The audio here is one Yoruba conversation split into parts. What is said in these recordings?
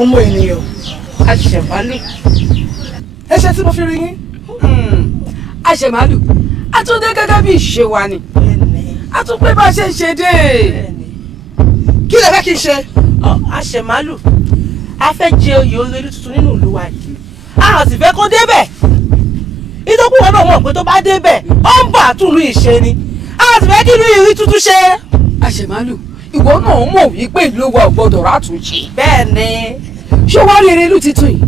ọmọ ènìyàn àṣẹmálù. ẹṣẹ tí mo fi rí yín. àṣẹmálù a tún dé gẹ́gẹ́ bí ìṣe wa ni a tún pé bá a ṣe ń ṣe dé. kí lẹ fẹ́ kí n ṣe. àṣẹmálù a fẹ́ jẹ oyè olórí tuntun nínú ìlú wa yìí a sì fẹ́ kó débẹ̀ nítorí wọn náà mọ̀ pé tó bá débẹ̀ ó ń bà túlù ìṣe ni a sì fẹ́ kí ìlú ìrí tuntun ṣe. àṣẹmálù ìwọ náà mọ̀ wípé ìlú wa ò gbọdọ̀ rátúnṣe. bẹ́ẹ̀ ni. ṣé wàá rí eré ìlú titun yìí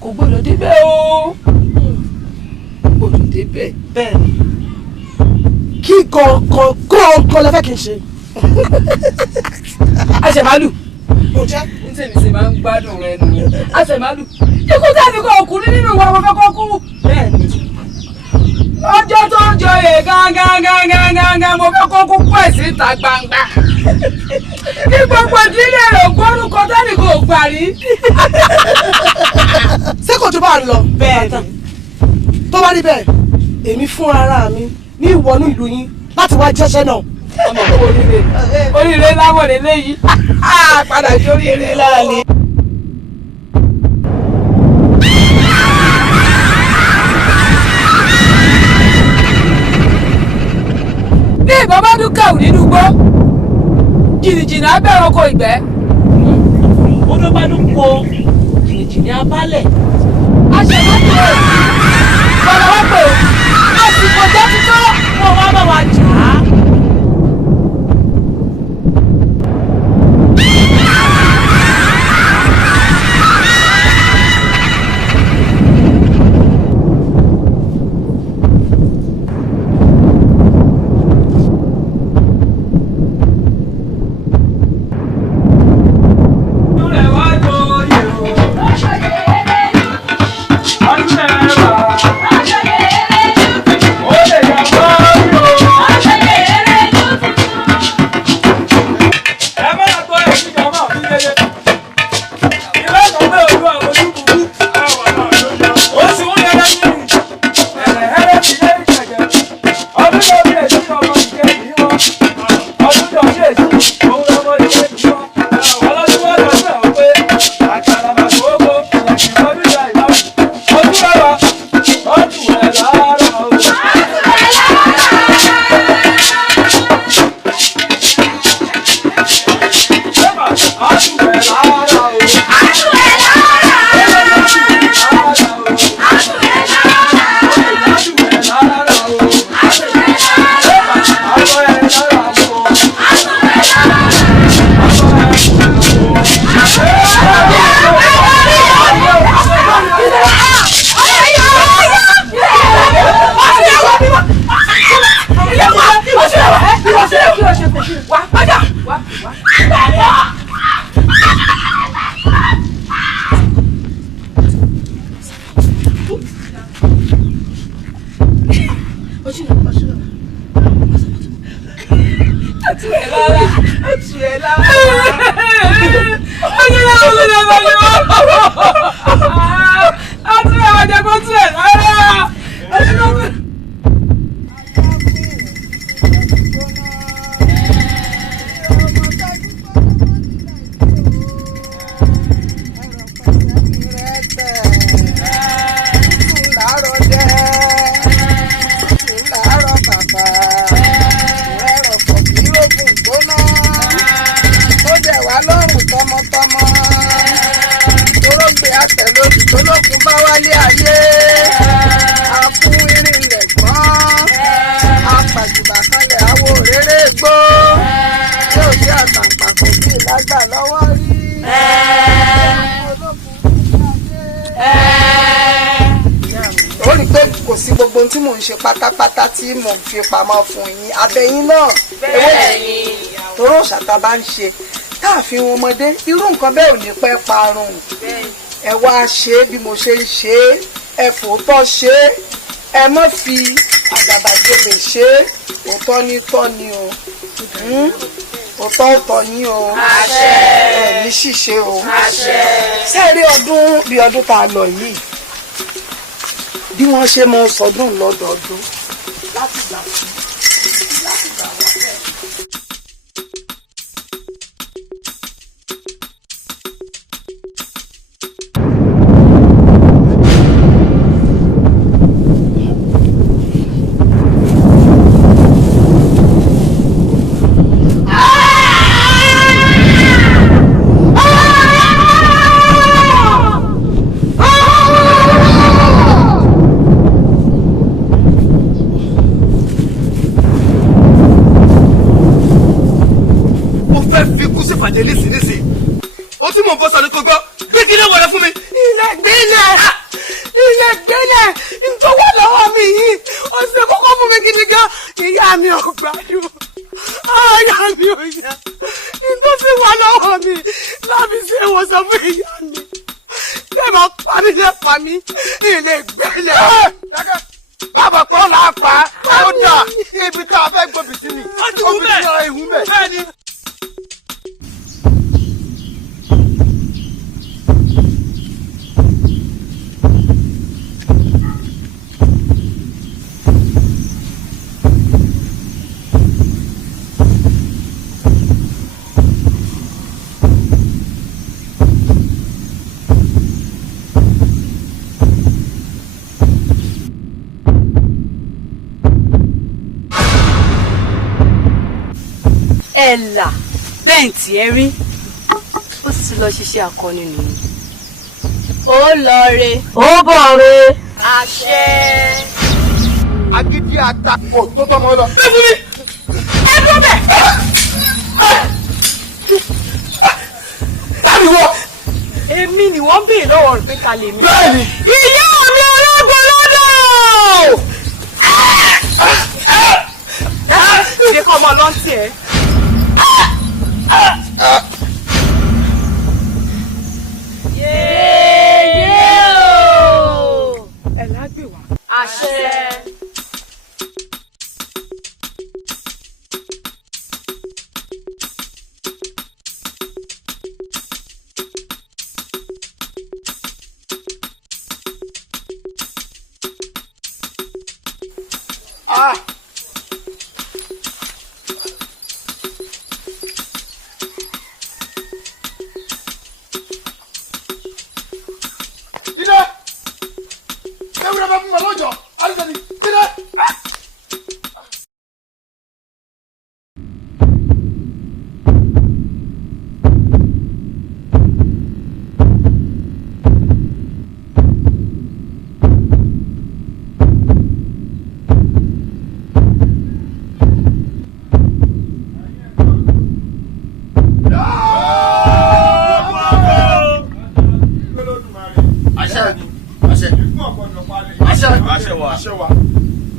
kò gbọdọ̀ débẹ̀ o gbọdọ̀ débẹ̀. bẹ́ẹ̀ ni. kí kọ̀ọ̀kan lẹ fẹ́ kí n ṣe. àṣẹmálù kò jẹ́. ní tèmi ṣe máa ń gbádùn rẹ nù. àṣẹmálù ikú tẹ̀mí kò ọkùnrin nínú ìwà wọn fẹ́ kó kú. bẹ́ẹ̀ ni. ọjọ́ tó ń joyè gángan mo fẹ́ kó kú pẹ̀ síta gbangba. ní gbogbo ìdílé rẹ̀ gbórúkọ tẹ́lẹ̀ kò parí. ṣé kò tó bá ń lọ. bẹ́ẹ̀ ni. tó bá rí bẹ́ẹ̀ èmi fún ara mi ní ìwọ̀nú ìlú yín láti wá jẹ́ṣẹ́ náà. ọmọ kò oríire láwọn eléyìí padà sí oríire láàlẹ́. ní ìbọn bá dún kàwù nínú igbó jìnnìjìnnì abẹ́rẹ́ oko ìgbẹ́. ó ló bá dún po jìnnìjìnnì abálẹ̀. àṣẹmọ́tò bọ̀dọ̀ wá pé àsìkò jẹ́ títọ́ wọ́n wá bá wa jà á. pátápátá tí mò ń fi pamọ́ fún yín abẹ́yìn náà bẹ́ẹ̀ ni toró ṣàtà bá ń ṣe táàfin ọmọdé irú nǹkan bẹ́ẹ̀ ò ní pẹ́ parun ẹ wá ṣe bí mo ṣe ń ṣe ẹ fòótọ́ ṣe ẹ má fi àgàbàgebè ṣe òótọ́ ní tọ́ ni o òótọ́ òótọ́ yín o ẹ ní ṣìṣe o sẹ́ẹ̀rí ọdún bí ọdún tá a lọ yìí bí wọ́n ṣe mọ sọdún lọ́dọọdún láti gbà wọ́n fẹ́. Aya mi ò gbádùn. Aya mi ò yá. Nítorí sì wà lọ́wọ́ mi láfi ṣe ìwòsàn fún ìyá mi. Bẹ́ẹ̀ máa pa mí lẹ́pa mi, ilé gbẹ́lẹ̀. Bàbá pọ́n là á pa ó dà ibi tá a fẹ́ gbòbì sí ni. Ó ti wú bẹ́ẹ̀. Ó fi ìhun bẹ́ẹ̀. Bẹ́ẹ̀ni. Ẹ̀là bẹ́ẹ̀ tí ẹ rí ó sì lọ ṣiṣẹ́ akọni nìyí. Ó lọ re. Ó bọ̀ re. Àṣẹ. Agídí ata kò tó tọmọ lọ. Bẹ́ẹ̀ fún mi. Ẹ dúró bẹ̀. Tàbí wọ. Èmi ni wọ́n ń bèèrè lọ́wọ́ rẹ̀ pé ká lè mi. Bẹ́ẹ̀ni. Ìyá mi ológun lọ́dọ̀. Ìdè kọ́ ọmọ lọ́ntì ẹ̀. Yéyé o. Ẹ lágbè wá. Àṣẹ.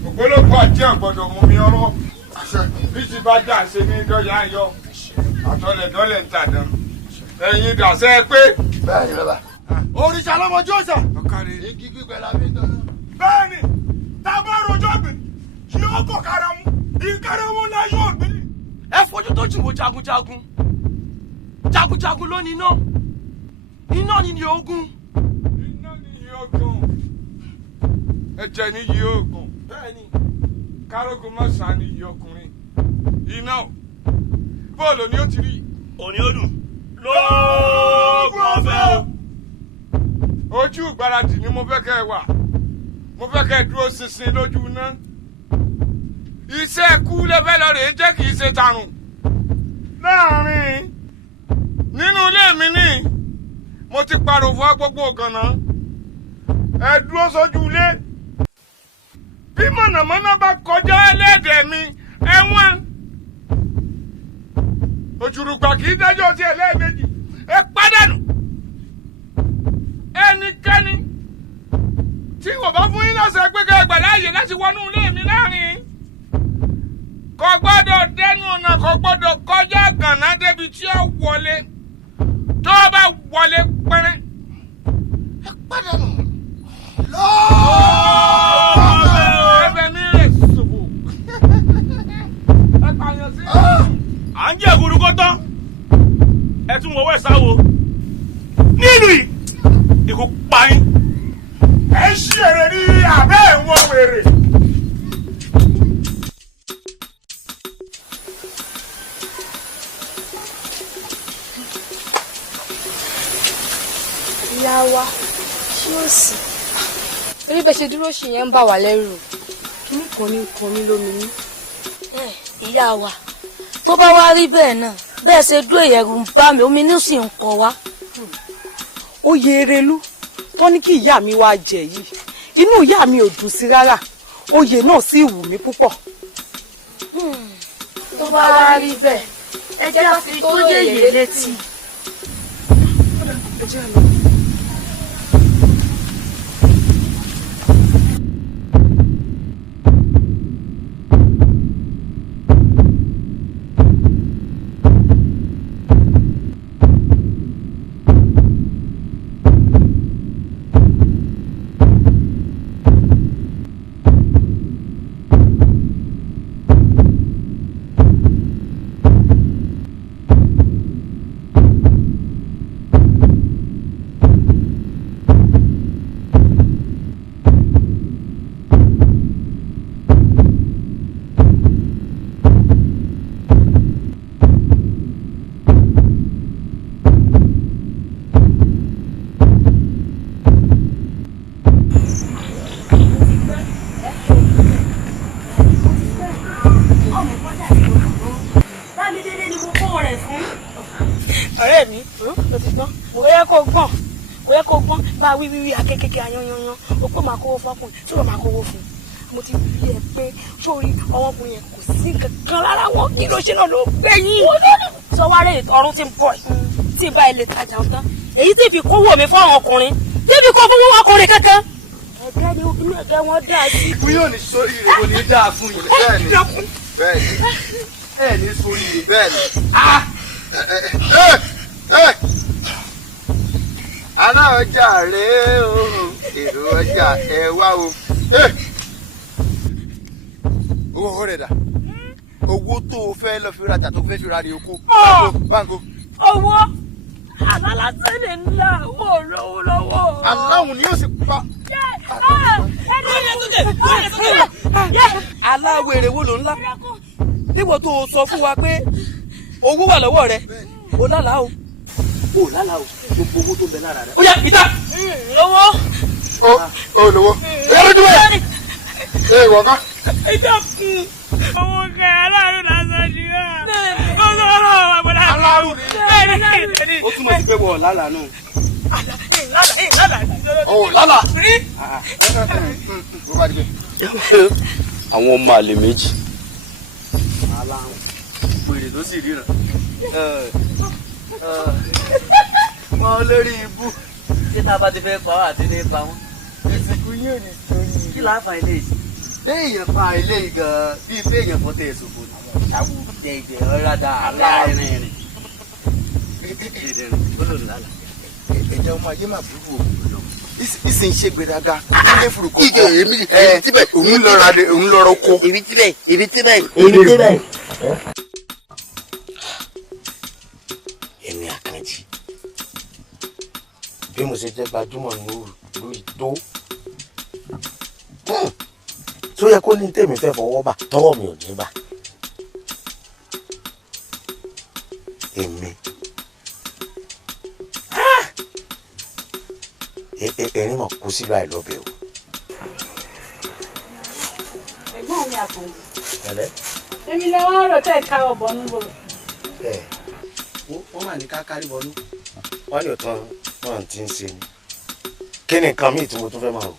Ògbólógbò àjẹ́ ọ̀gbọ́dọ̀ mú mi ọ̀rọ̀. Bí ti bá dà ṣe ní dọ́yà yọ. Àtọ̀lẹ̀dọ́lẹ̀ ń tàdán. Ẹ̀yin dàṣẹ́ pé. Bẹ́ẹ̀ni bàbá. Òrìṣà lọ́mọjú ọ̀sà. Igi gbígbẹ la fi ń dáná. Bẹ́ẹ̀ni, tá a bá rojọ́ gbìn, yóò kọ̀ káramu, ìkáramu ńlá yóò gbìn. Ẹ fojú tó jù wò jagunjagun. Jagunjagun ló ní iná. Iná ni ní ogun. Iná ni yìí ogun. Ẹ̀jẹ̀ ni yìí ogun. Bẹ́ẹ̀ni. Kárógun mọ́sàn-án ni yìí ọkùnrin. Iná o. Bọ́ọ̀lù ni ó ti rí. Òní ó dùn. Lóògùn ọ̀fẹ́ o. Ojú ìgbáradì ni mo fẹ́ kẹ́ ẹ wà. Mo fẹ́ kẹ́ ẹ dúró ṣinṣin lójú iná. Iṣẹ́ kú lẹ́fẹ́ lọ rèé jẹ́ kì í ṣe tarùn. Láàárín nínú ilé mi ní mo ti pariwo fún gbogbo ọ̀gànná. Ẹ dúró sójú ilé. Bí mọ̀nàmọ́ná bá kọjá ẹlẹ́dẹ̀ mi, ẹ̀wọ̀n. Òjùrùgbà kì í dájọ́ sí ẹlẹ́ẹ̀mejì. Ẹ pàdánù. Ẹnikẹ́ni tí kò bá fún yín lọ́sẹ̀ pé ká gbà láàyè láti wọnú ilé mi láàrin. Kò gbọ́dọ̀ dẹnu ọ̀nà, kò gbọ́dọ̀ kọjá gànà débi tí ó wọlé. Tó o bá wọlé pẹ́rẹ́. Ẹ pàdánù. Ẹbẹ̀ mi rẹ̀ ṣòfò. Ẹ pààyàn sí. À ń jẹ́ ìgúrú kó tán. Ẹ tún wọ́wọ́ ẹ̀ sáwo. Nínú yìí, ikú pa yín. Ẹ ṣí èrè ní abẹ́ ẹ̀wọ̀n wèrè. Ìyá wa ṣé ó sì torí bẹ́ẹ̀ ṣe dúró ṣì yẹn ń bà wá lẹ́rù. Kíní kan ní nǹkan mi lóminú. Ìyá wa tó bá wá rí bẹ́ẹ̀ náà bẹ́ẹ̀ ṣe dúró ìyẹ̀rù ń bá mi omi ní sì ń kọ wá. Oyè Erelú tó ní kí ìyá mi wá jẹ yìí inú ìyá mi ò dùn sí rárá oyè náà sì wù mí púpọ̀. Tó bá wá rí bẹ́ẹ̀ ẹ jẹ́ ká fi tó yèyè létí. ti gbọ́n kò yẹ kó gbọ́n kò yẹ kó gbọ́n bá wíwíwí akékèké ayanyanyan ó pé máa kówó fọkùnrin tí ó máa kówó fún un mo ti rí ẹ pé sórí ọmọkùnrin yẹn kò sí kankan lára wọn kí ló ṣe náà ló gbẹ̀yìn. sọ wá rẹ̀ ọ̀run ti ń bọ̀ tí bá ilé tajà ń tán èyí tí fi kówó mi fún àwọn ọkùnrin tí fi kó fún ọkùnrin kankan. ẹgbẹ́ ni inú ẹgbẹ́ wọn dá sí. ikú yóò ní sórí rẹ̀ kò ní dáa fún yín. bẹ́ẹ̀ni ẹ ní sórí rẹ̀ bẹ́ẹ̀ni. ará ọjà rèé o èrò ọjà ẹ wá o. owó rẹ̀ dà owó tó o fẹ́ lọ fi rajà tó fẹ́ fi ra rè oko báńkò. owó alálàsẹ́lẹ̀ ńlá mọ̀ lówó lọ́wọ́. aláwọ̀ ni yóò sì pa. aláwèrè wo ló ńlá níwọ̀n tó o sọ fún wa pé owó wà lọ́wọ́ rẹ o lálàá o lálàá o gbogbo owó tó ń bẹ lára rẹ. ó yá ìta. lówó. ó lówó. ẹ lójú ẹ. ẹ wọ̀ ká. ìta kún. owó kẹ aláàrú lásán ni wá. ó lọ́rọ̀ wà bọ́lá. aláàrú ni. bẹ́ẹ̀ni. ó túmọ̀ sí pé wọ́n lálàá náà. lálà. bó bá di bẹ́ẹ̀. àwọn ọmọ àlè méjì. aláwọn pèrè ló sì ríran. wọn lórí ibú ṣé tá a bá ti fẹ́ pa wá àti ní pa wọn. ìsìnkú yóò ní torí. kí láǹfààní ilé yìí. béèyàn pa ilé yìí gan-an bíi béèyàn fọ́ tẹ̀ èso fún àwọn ìṣàwù dẹ̀dẹ̀ ọ̀rádà aláìrìnrìn. ẹ̀jẹ̀ ọmọ ayé mà burú o ìsìn ṣe gbèrágà ilé furukọ. ìjọ èmi tíbẹ̀ òun lọ́rọ̀ kó. èmi tíbẹ̀. èmi Àkànjí bí mo ṣe jẹ́ gbajúmọ̀ lórí tó tó yẹ kó ní tèmi fẹ́ fọwọ́ bà tọwọ́ mi ò ní bà èmi erin mọ̀ kú sílùú àìlọ́bẹ̀ o. ẹ̀gbọ́n mi Àkànjí. ẹ̀lẹ́. èmi lè wọ́n rò tẹ́ ká ọ̀bọ̀ níbo. wọ́n mà ní ká kárí bọ́nú wọ́n yóò tán wọ́n ti ń ṣe ni kí ni nǹkan míì tí mo tún fẹ́ máa rò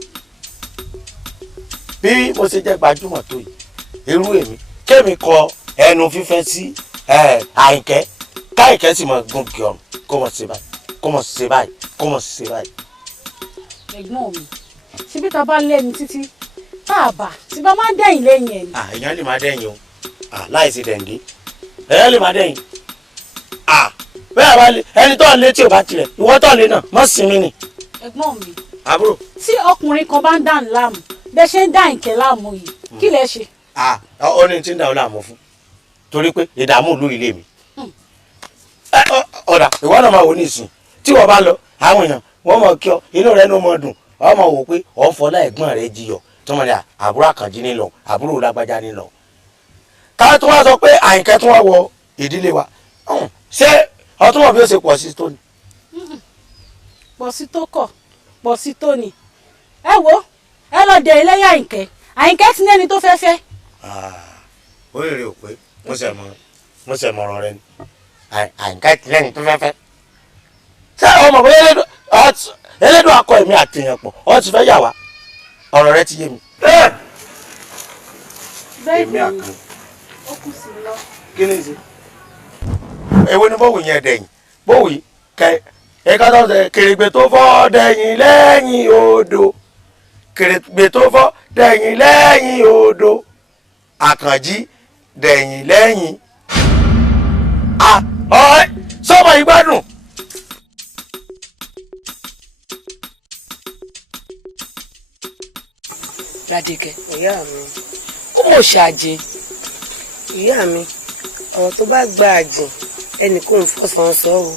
bí mo ṣe jẹ́ gbajúmọ̀ tó yìí irú èmi kémi kọ ẹnu fífẹ́ sí Àyìnkẹ́ káyìnkẹ́ sì mọ gúnkì ọ̀run kó mọ̀ ṣe báyìí kó mọ̀ ṣe báyìí kó mọ̀ ṣe báyìí. ẹ̀gbọ́n mi síbi tá a bá lẹ́nu títí tá a bá tí bá máa dẹ̀yìn lẹ́yìn ẹ̀ ni. èèyàn lè máa dẹ̀yìn o láì sí dẹ̀ǹdé èèyàn lè máa dẹ̀yìn bẹ́ẹ̀ bá lé ẹni tó ń lé tí ò bá tilẹ̀ ìwọ́ tó ń lé náà mọ́ sinmi ni. ẹ̀gbọ́n mi àbúrò. tí ọkùnrin kan bá ń dà ń láàmú bẹ́ẹ̀ ṣe ń dà Àyìnkẹ́ láàmú yìí kí lẹ ṣe. ó ní tí ń dà ó láàmú fún torí pé ìdààmú ìlú ilé mi. ọ̀dà ìwọ náà máa wò ní ìsìn tí wọ́n bá lọ àwọn èèyàn wọ́n mọ̀ kí ọ inú rẹ̀ ló mọ̀ dùn ọ mọ̀ wò pé ọ̀ fọlá ẹ̀gbọ́n rẹ̀ jiyọ̀ tó mọ̀ ní àbúrò Àkànjí nílọ àbúrò lágbájá nílọ. ká tó wá sọ pé Àyìnkẹ́ tó wá wọ ìdílé wa ṣé ọtún mọ̀ bí ó ṣe pọ̀ sí tó ni. pọ̀ sí tó kọ̀ pọ̀ sí tó ni ẹ wo ẹ lọ dẹ̀ iléyà Àyìnkẹ́ ti ní ẹni tó fẹ́ fẹ́. ó rèrè ò pé mo ṣe mọ̀ràn rẹ ni Àyìnkẹ́ ti lẹ́ni tó fẹ́ fẹ́. ṣé ọmọ bóyá elédùn akọ èmi àtìyàn pọ̀ ọ ti fẹ́ yà wá ọ̀rọ̀ rẹ ti yé mi. bẹ́ẹ̀ èmi Àkànjí ó kù sí lọ. kí ni ṣe èwo ni bówù yẹn dẹ̀yìn bówù yìí ẹ̀ka tó ṣe kèrègbè tó fọ́ dẹ̀yìn lẹ́yìn odò kèrègbè tó fọ́ dẹ̀yìn lẹ́yìn odò Àkànjí dẹ̀yìn lẹ́yìn sọ́mọ ìgbádùn. Ládìkẹ́ ìyá mi ó mọ̀ ṣàjẹ́ ìyá mi ọ̀rọ̀ tó bá gba àjìn ẹnì kò ń fọ́sàn sọ o.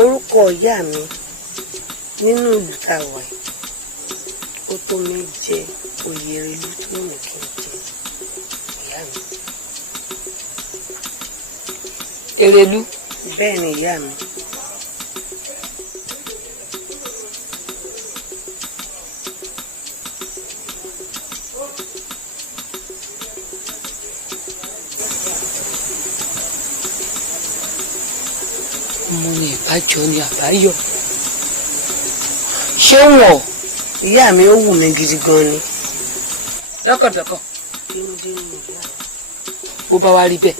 orúkọ ìyá mi nínú ìlú tá a wà yìí ó tó mi jẹ oyè Èrèlú tó wù kí n jẹ ìyá mi. Èrèlú. bẹ́ẹ̀ ni ìyá mi. ọmọ ni ìbájọ ni àbáyọ. ṣé wọn ìyá mi ó wù mí gidi gan ni. dọ́kàndọ́kàn bó bá wá rí bẹ́ẹ̀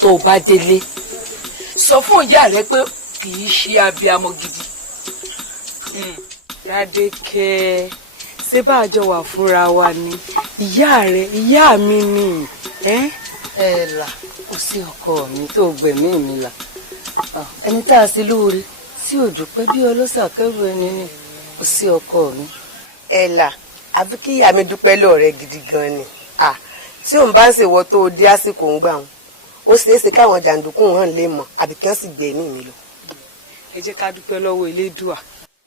tó o bá délé sọ fún ìyá rẹ pé kì í ṣe abiyamọ gidi. Ládékẹ́ ṣé bá a jọ wà fúnra wa ni ìyá rẹ ìyá mi ni. ẹ là ó sí ọkọ mi tó gbẹ̀mí mi là ẹni tá a sì lóore sí òjò pé bí ọlọ́sà kẹrù ẹni ni ó sí ọkọ mi. ẹ là àfi kí ìyá mi dúpẹ́ lọ́ọ̀rẹ́ gidi gan ni tí òun bá ń ṣèwọ tó o dé àsìkò ń gbà wọn ó ṣeé ṣe káwọn jàǹdùkú hàn lè mọ̀ àbí kí wọ́n sì gbẹ̀mí mi lọ. ẹ jẹ́ ká dúpẹ́ lọ́wọ́ Elédùà.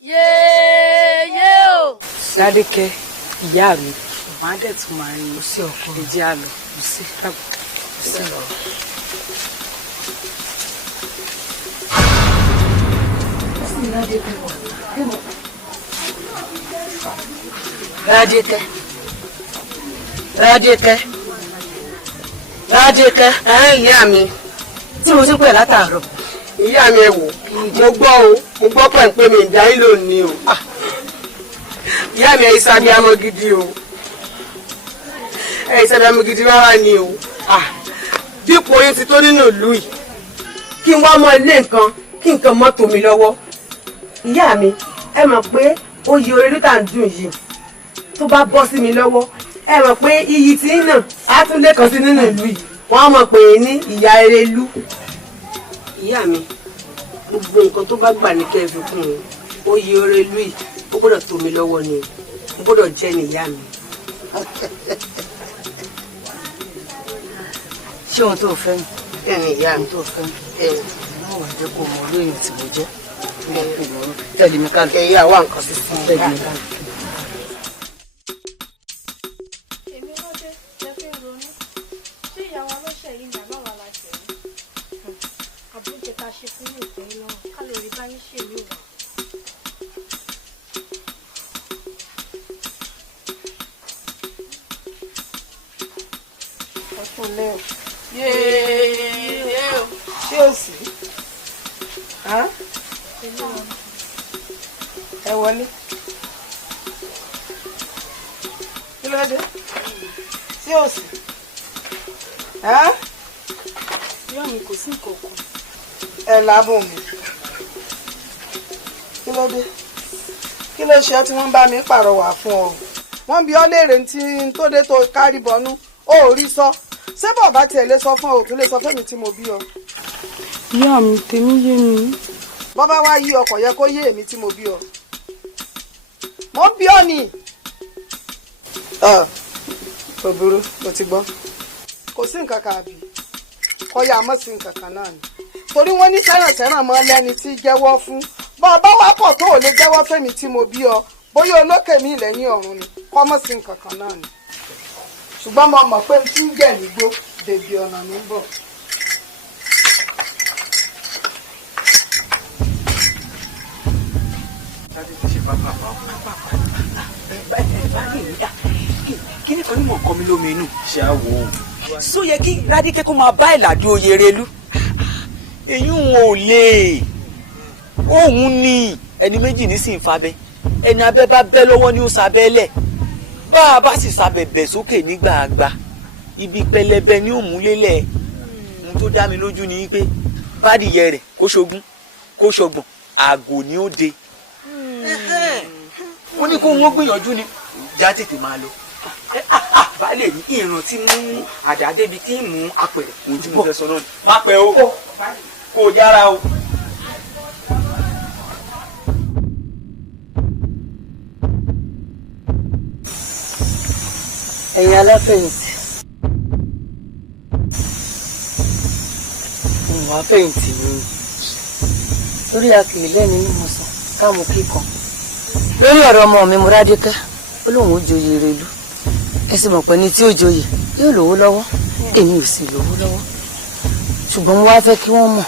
yéèyé o. Ládékẹ́ ìyá mi màá dẹ̀ tún máa rí i sí ọkọ ìjẹ́ àlọ́ sí dábò sí ọ̀rọ̀. Ládékẹ́ Ládékẹ́ Ládékẹ́ ìyá mi tí mo ti pè látàárọ̀. ìyá mi ẹ wò mo gbọ́ pẹ̀pẹ́ mi ìdá yín lónìí o ìyá mi ẹ ìsàbí amọ gidi o ẹ ìsàbí amọ gidi rárá ni o dípò yín ti tó nínú ìlú yìí kí n wá mọ ilé nǹkan kí nǹkan mọ́ tò mí lọ́wọ́ ìyá mi ẹ mọ̀ pé oyè orí tá à ń dùn yìí tó bá bọ́ sí mi lọ́wọ́ ẹ mọ̀ pé iyì tí ń nà á tún lé kan sí nínú ìlú yìí wọ́n á mọ̀ pé ní ìyá Erelú. ìyá mi gbogbo nǹkan tó bá gbà ní kẹfì kún un oyè Erelú yìí ó gbọ́dọ̀ tó mi lọ́wọ́ ni ó gbọ́dọ̀ jẹ́ ní ìyá mi. ṣé ohun tó fẹ́ ẹni ìyá mi tó fẹ́ náà wà jẹ́ kó mọ olóyìn tí mo jẹ́ tẹ̀lé mi kálẹ̀. ẹ̀yà wà nǹkan sí sí tẹ̀lé mi kálẹ̀. èmi lóde lẹ fi ń ronú ṣé ìyàwó ọlọ́ṣẹ̀ yìí ní àbáwá la ṣẹ̀ ní. àbújẹ ta ṣe fún yóò tẹ́ lọ́rùn ká lè rí báyìí ṣe mí wà. ọkùnrin yéé o ṣé o sì ẹ wọlé kí ló dé ṣé o sì ìyá mi kò sí nǹkan kan. ẹ lábùn mi kí ló dé kí ló ṣe tí wọ́n bá mi pàrọwà fún ọ wọ́n bi ọ́ léèrè tí n tó dé tó kárí bọnú ó rí sọ ṣé bàbá tiẹ̀ lè sọ fún ọ òtún lè sọ fẹ́mi tí mo bí ọ. ìyá mi tèmi yé mi. bọ́bá wá yí ọkọ̀ yẹ kó yé èmi tí mo bí ọ. mo ń bí ọ ni. kò burú mo ti gbọ́ kò sí nǹkan kan àbí kọ́yà mọ́ sí nǹkan kan náà ni torí wọ́n ní sẹ́rànsẹ́ràn mọ́ lẹ́ni tí jẹ́wọ́ fún bọ́ọ̀bá wá pọ̀ tó ò lè jẹ́wọ́ fẹ́mi tí mo bí ọ bóyá olókè mi lẹ́yìn ọ̀run ni kọ́ mọ́ sí nǹkan kan náà ni ṣùgbọ́n mo mọ̀ pé tí ń jẹ̀ nígbó bèbí ọ̀nà mi ń bọ̀. kí ni kan ní mọ̀ nǹkan mi lómi inú. ṣé a wò ó. só yẹ kí Ládékẹ́ kó máa bá ìlàdí oyè Erelú. èyí wọn ò lè òun ní ẹni méjì ní sì ń fabẹ ẹni abẹ bá bẹ lọ́wọ́ ni ó sabẹ lẹ bá a bá sì sabẹ̀bẹ̀ sókè nígbàgbà ibi pẹlẹbẹ ni ó mú lélẹ̀ ohun tó dá mi lójú ni pé bádìyẹ rẹ̀ kó ṣogún kó ṣọgbọ̀n àgò ni ó de ó ní kó wọ́n gbìyànjú ni já tètè máa lọ. baálé ní ìran tí mú àdá débi tí ń mú apẹ̀rẹ̀ ohun tí mo fẹ́ sọ náà ni má pẹ́ o kó o yára o. ẹ̀yin aláfẹ̀yìntì òun wá fẹ̀yìntì mi torí a kì í lẹ́ni ní mọ̀sán káàmù kíkan lórí ọ̀rọ̀ ọmọ mi Mọ́rádékẹ́ ó lóun ó joyè Erelú ẹ sì mọ̀ pé ní tí ó joyè yóò lówó lọ́wọ́ èmi ò sì lówó lọ́wọ́ ṣùgbọ́n mo wá fẹ́ kí wọ́n mọ̀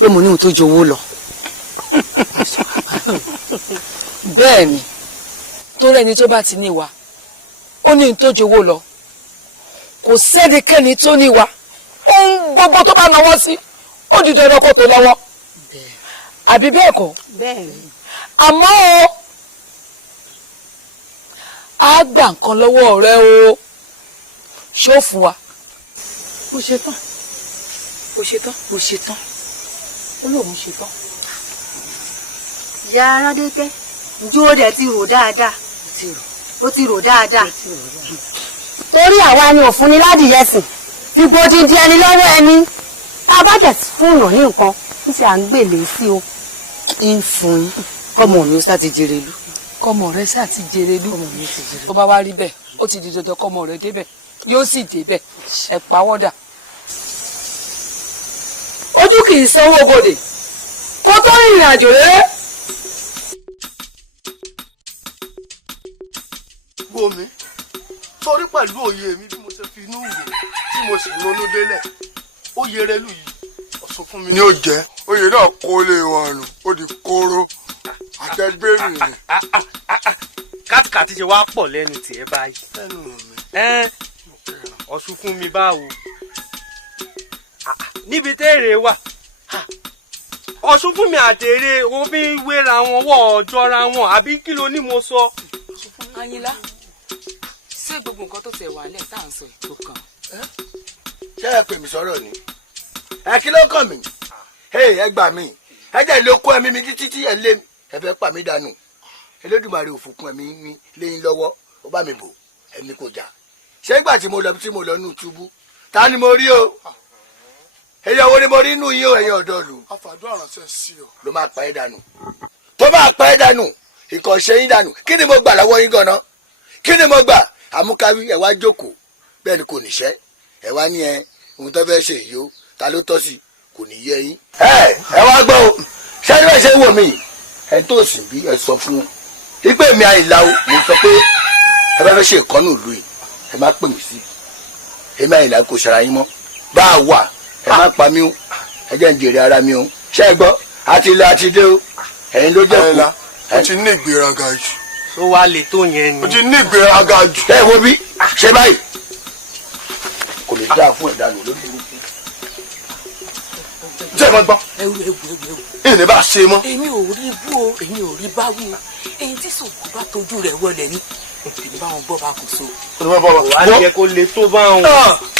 pé mo ní ohun tó jowó lọ bẹ́ẹ̀ ni tó rẹ́ni tó bá ti ní wa ó ní tó jowó lọ kò sẹ́nikẹ́ni tó ní wa ohun gbogbo tó bá náwó sí ó di dandan kó tó lọ́wọ́ àbí bẹ́ẹ̀ kọ́ àmọ́ a gbà nǹkan lọ́wọ́ rẹ o ṣó fún wa. mo ṣetán mo ṣetán mo ṣetán ó lóun ṣetán. ìyá Aládékẹ́ ǹjẹ́ ó dẹ̀ ti rò dáadáa ó ti rò dáadáa. torí àwa ni òfun ni ládìyẹ sìn fi gbòdì di ẹni lọ́wọ́ ẹni tá a bá tẹ̀ fún yàn ní nǹkan kí ṣe à ń gbèlè sí o. ń fún yín kọ́mọ mi ó sá ti jèrè lú. kọ́mọ rẹ sá ti jèrè lú. tó bá wá rí bẹ́ẹ̀ ó ti di dandan kọ́mọ rẹ débẹ̀ yóò sì débẹ̀ ẹ̀ pawọ́dà. ojú kì í sanwó bodè kó tó rìnrìn àjò rere. Gbómi torí pẹ̀lú òye mi bí mo ṣe fi inú wò tí mo sì ronú délẹ̀ ó yẹrẹ lù yìí Ọ̀ṣun fún mi ní ó jẹ́ oyè náà kó lè wọn nù ó di kóró àtẹgbẹ́rù ni. kátìkàtì ṣe wá pọ̀ lẹ́nu tiẹ̀ báyìí. lẹ́nu mi. Ọ̀ṣun fún mi báwo níbi téèrè wà Ọ̀ṣun fún mi àtẹ̀rẹ̀ wọ́n fi ń wéra wọn wọ́ ọ̀jọ́ra wọn àbí kí ló ní mo sọ. Ayinla ṣé gbogbo nǹkan tó tẹ̀ wà lẹ̀ tá à ń sọ ètò kan. ṣé ẹ pè mí sọ̀rọ̀ ni ẹ kí ló kàn mí ẹ gbà mí ẹ jẹ́ ló kó ẹ̀mí mi títí tí ẹ lé mi ẹ fẹ́ pa mí dànù Elédùmarè ò fòkun ẹ̀mí mi léyìn lọ́wọ́ ó bá mi bò ẹ̀mí kò jà ṣé ìgbà tí mo lọ nù túbú ta ni mo rí o èyàn wo ni mo rí inú yín o ẹ̀yin ọ̀dọ́ lù. àfàdúrà ránṣẹ́ sí ọ. ló máa pa ẹ́ dànù tó bá pa ẹ́ dànù nǹkan ṣe yín dànù kí ni mo gbà lọ́wọ́ yín gan-an kí ni mo gbà àmúkáwí ẹ̀ wá jókòó bẹ́ẹ̀ ni kò níṣẹ́ ẹ̀ wá ní ohun tó fẹ́ ṣe yìí o ta ló tọ́ sí kò ní yé yín. ẹ wá gbọ́ o ṣẹ́ni bẹ́ẹ̀ ṣe wò mí ẹ tó sì bí ẹ sọ fún ipe mi Àyìnlá o mo sọ pé ẹ bá fẹ́ ṣe ìkọ́nù ìlú yìí ẹ má pè mí sí èmi Àyìnlá kò ṣara yín mọ́ bá a wà ẹ má pa mí o ẹ jẹ́ ń jèrè ara mi o ṣé ẹ gbọ́ àti ilé àti dé o ẹ̀yin ló jẹ́ kú. o ti ní ìgbéraga jù. tó wá lè tó yẹn ni. o ti ní ìgbéraga jù. ẹ wo bí ṣe báyìí kò lè dáa fún ìdánù lórí burúkú. jẹ́ ìmọ̀ gbọ́. ewu. èyí ni bá ṣe mọ́. èmi ò rí bú o èmi ò rí bá wí o èyí tí sòkò bá tójú rẹ̀ wọlé ní èmi bá wọn gbọ́ bá kò so. wà á jẹ́ kó lè tó bá wọn.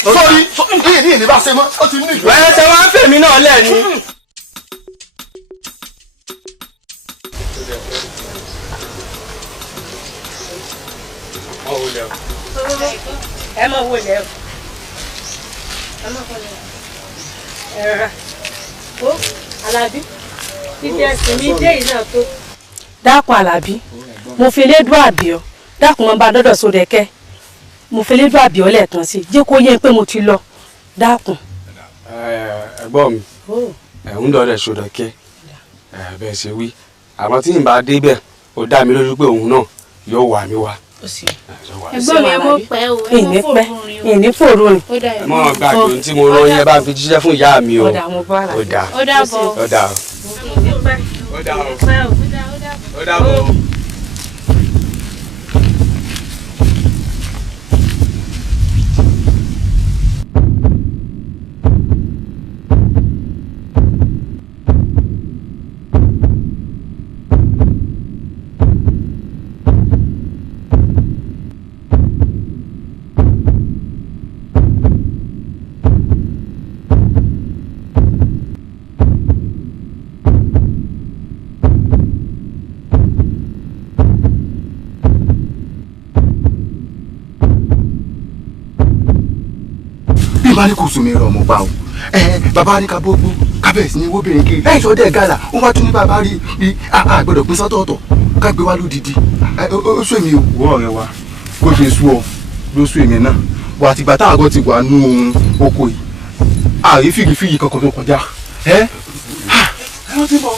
sọ́ọ́rí èyí ni bá ṣe mọ́ ó ti ní ìgbéraga. wẹ́ẹ́ tẹ wá ń fèmí náà lẹ́ni. ẹ mọ wo lẹ ẹ rà ó Alábí títí ẹsìn mi dé yìí náà tó. dákun Alábí mo fi lédùn àbíọ dákun mo bá dọdọ Sódẹkẹ mo fi lédùn àbíọ lẹ́ẹ̀kan sí jẹ́ kó yé pé mo ti lọ dákun. ẹ̀gbọ́n mi ń dọdẹ Sódẹkẹ bẹ́ẹ̀ ṣe wí àmọ́ tí n bá débẹ̀ ó dá mi lójú pé òun náà yóò wà mí wá. ẹ̀gbọ́n mi ẹ mọ̀ pẹ́ o ẹ mọ̀ fòrò rìn o. ìní fòrò rìn. mọ gbàgbé ohun tí mo rán yẹn bá fi jíṣẹ́ fún ìyá mi o. ó dà mo bá ara ó dà ó dà bọ̀ ó dà ó dà bọ̀. bá ní kò sùn mí rọ ọmọ pa o bàbá ní ká gbogbo kábẹ̀sì ní wóbìnrin kiri láì sọ dẹ́ gàlà ó wá tún ní bàbá rí i àgbẹ̀dọ̀ pín sọ́tọ̀ọ̀tọ̀ ká gbé wá lódìdí ó sún èmi o. wọ́n ọ̀rẹ́ wa bó ṣe sú ọ ló sún èmi náà wà àtìgbà táwọn àgọ́ ti wà nú ohun oko yìí àrí fìgìfìgì kankan tó kọjá. ẹ ló ti bọ̀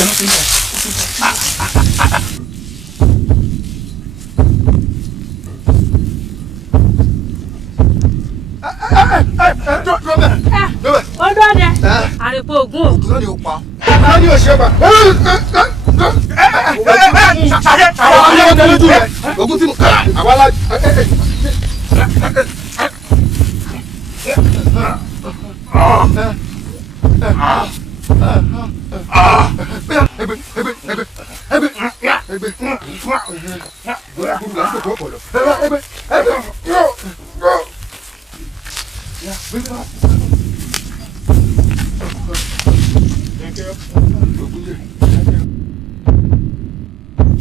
ẹ ló ti bọ̀. ó dọ́dẹ àrèpọ̀ ògùn o. ògùn náà ni ó pa. ògùn náà ni ó ṣe pa. àwọn ọmọdé lójú rẹ ògùn tí mo àwọn alájú.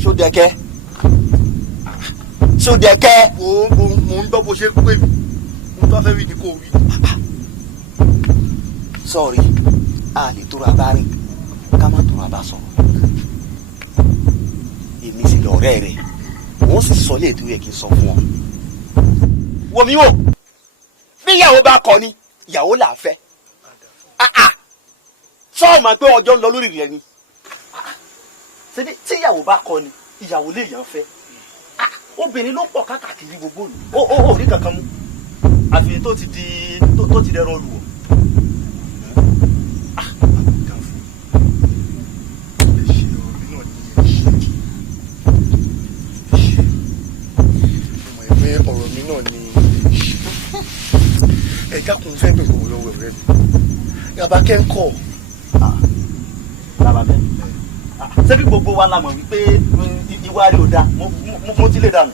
Sódẹ̀kẹ́ Sódẹ̀kẹ́. Mo ń gbọ́ bó ṣe ń pè mí mo tó fẹ́ wí ni kò wí. Sọ́ọ̀rì a lè tóra bá rìn ká má tóra bá sọ̀rọ̀. Èmi sì lọ̀rẹ́ rẹ̀ wọ́n sì sọ léètò yẹ kí n sọ fún ọ. Wò mí wò bí ìyàwó bá kọ ni ìyàwó là á fẹ́. Sọ́ọ̀ máa pé ọjọ́ ń lọ lórí rẹ̀ ni. Ṣebí tí ìyàwó bá kọ ni ìyàwó lè yàn fẹ́. Obìnrin ló pọ̀ káàkiri gbogbo òlu ó rí kankan mú àfi tó ti dẹrùn olùwọ̀. Ọ̀rọ̀ mi náà ni ẹ̀dá kun fẹ́ bẹ̀rẹ̀ owó lọ́wọ́ rẹ̀ mi Làbákẹ́ ń kọ̀. Làbákẹ́ ṣé bí gbogbo wa la mọ̀ wípé ìwà rẹ̀ ò dáa mo ti lè dànù.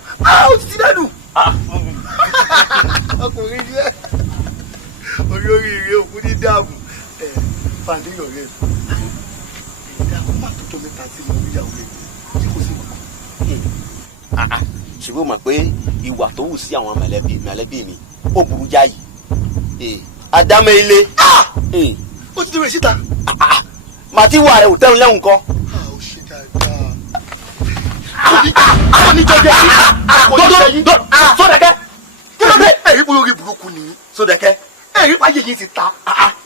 Ó ti dànù. Ọkùnrin ni ẹ olóríire òkú ní dáàbò fàndéyàn rẹ ẹ̀dá kó má tó mẹ́ta tí mo rí ìyàwó rẹ̀ tí kò sí kankan. Ṣùgbọ́n mọ̀ pé ìwà tó wù sí àwọn mọ̀lẹ́bí mi ó burú jáì. Àdámẹ́ ilé. Ó ti dé rẹ̀ síta. Màtí wà rẹ̀ ò tẹ́run lẹ́hùn kan. Ó ṣe dáadáa. Ó ní jọjọ sí. Sódẹ̀kẹ́. Kí ló dé? Ẹ̀rí bóyá orí burúkú ni. Sódẹ̀kẹ́. Ẹ̀rí páyé yìí ti ta.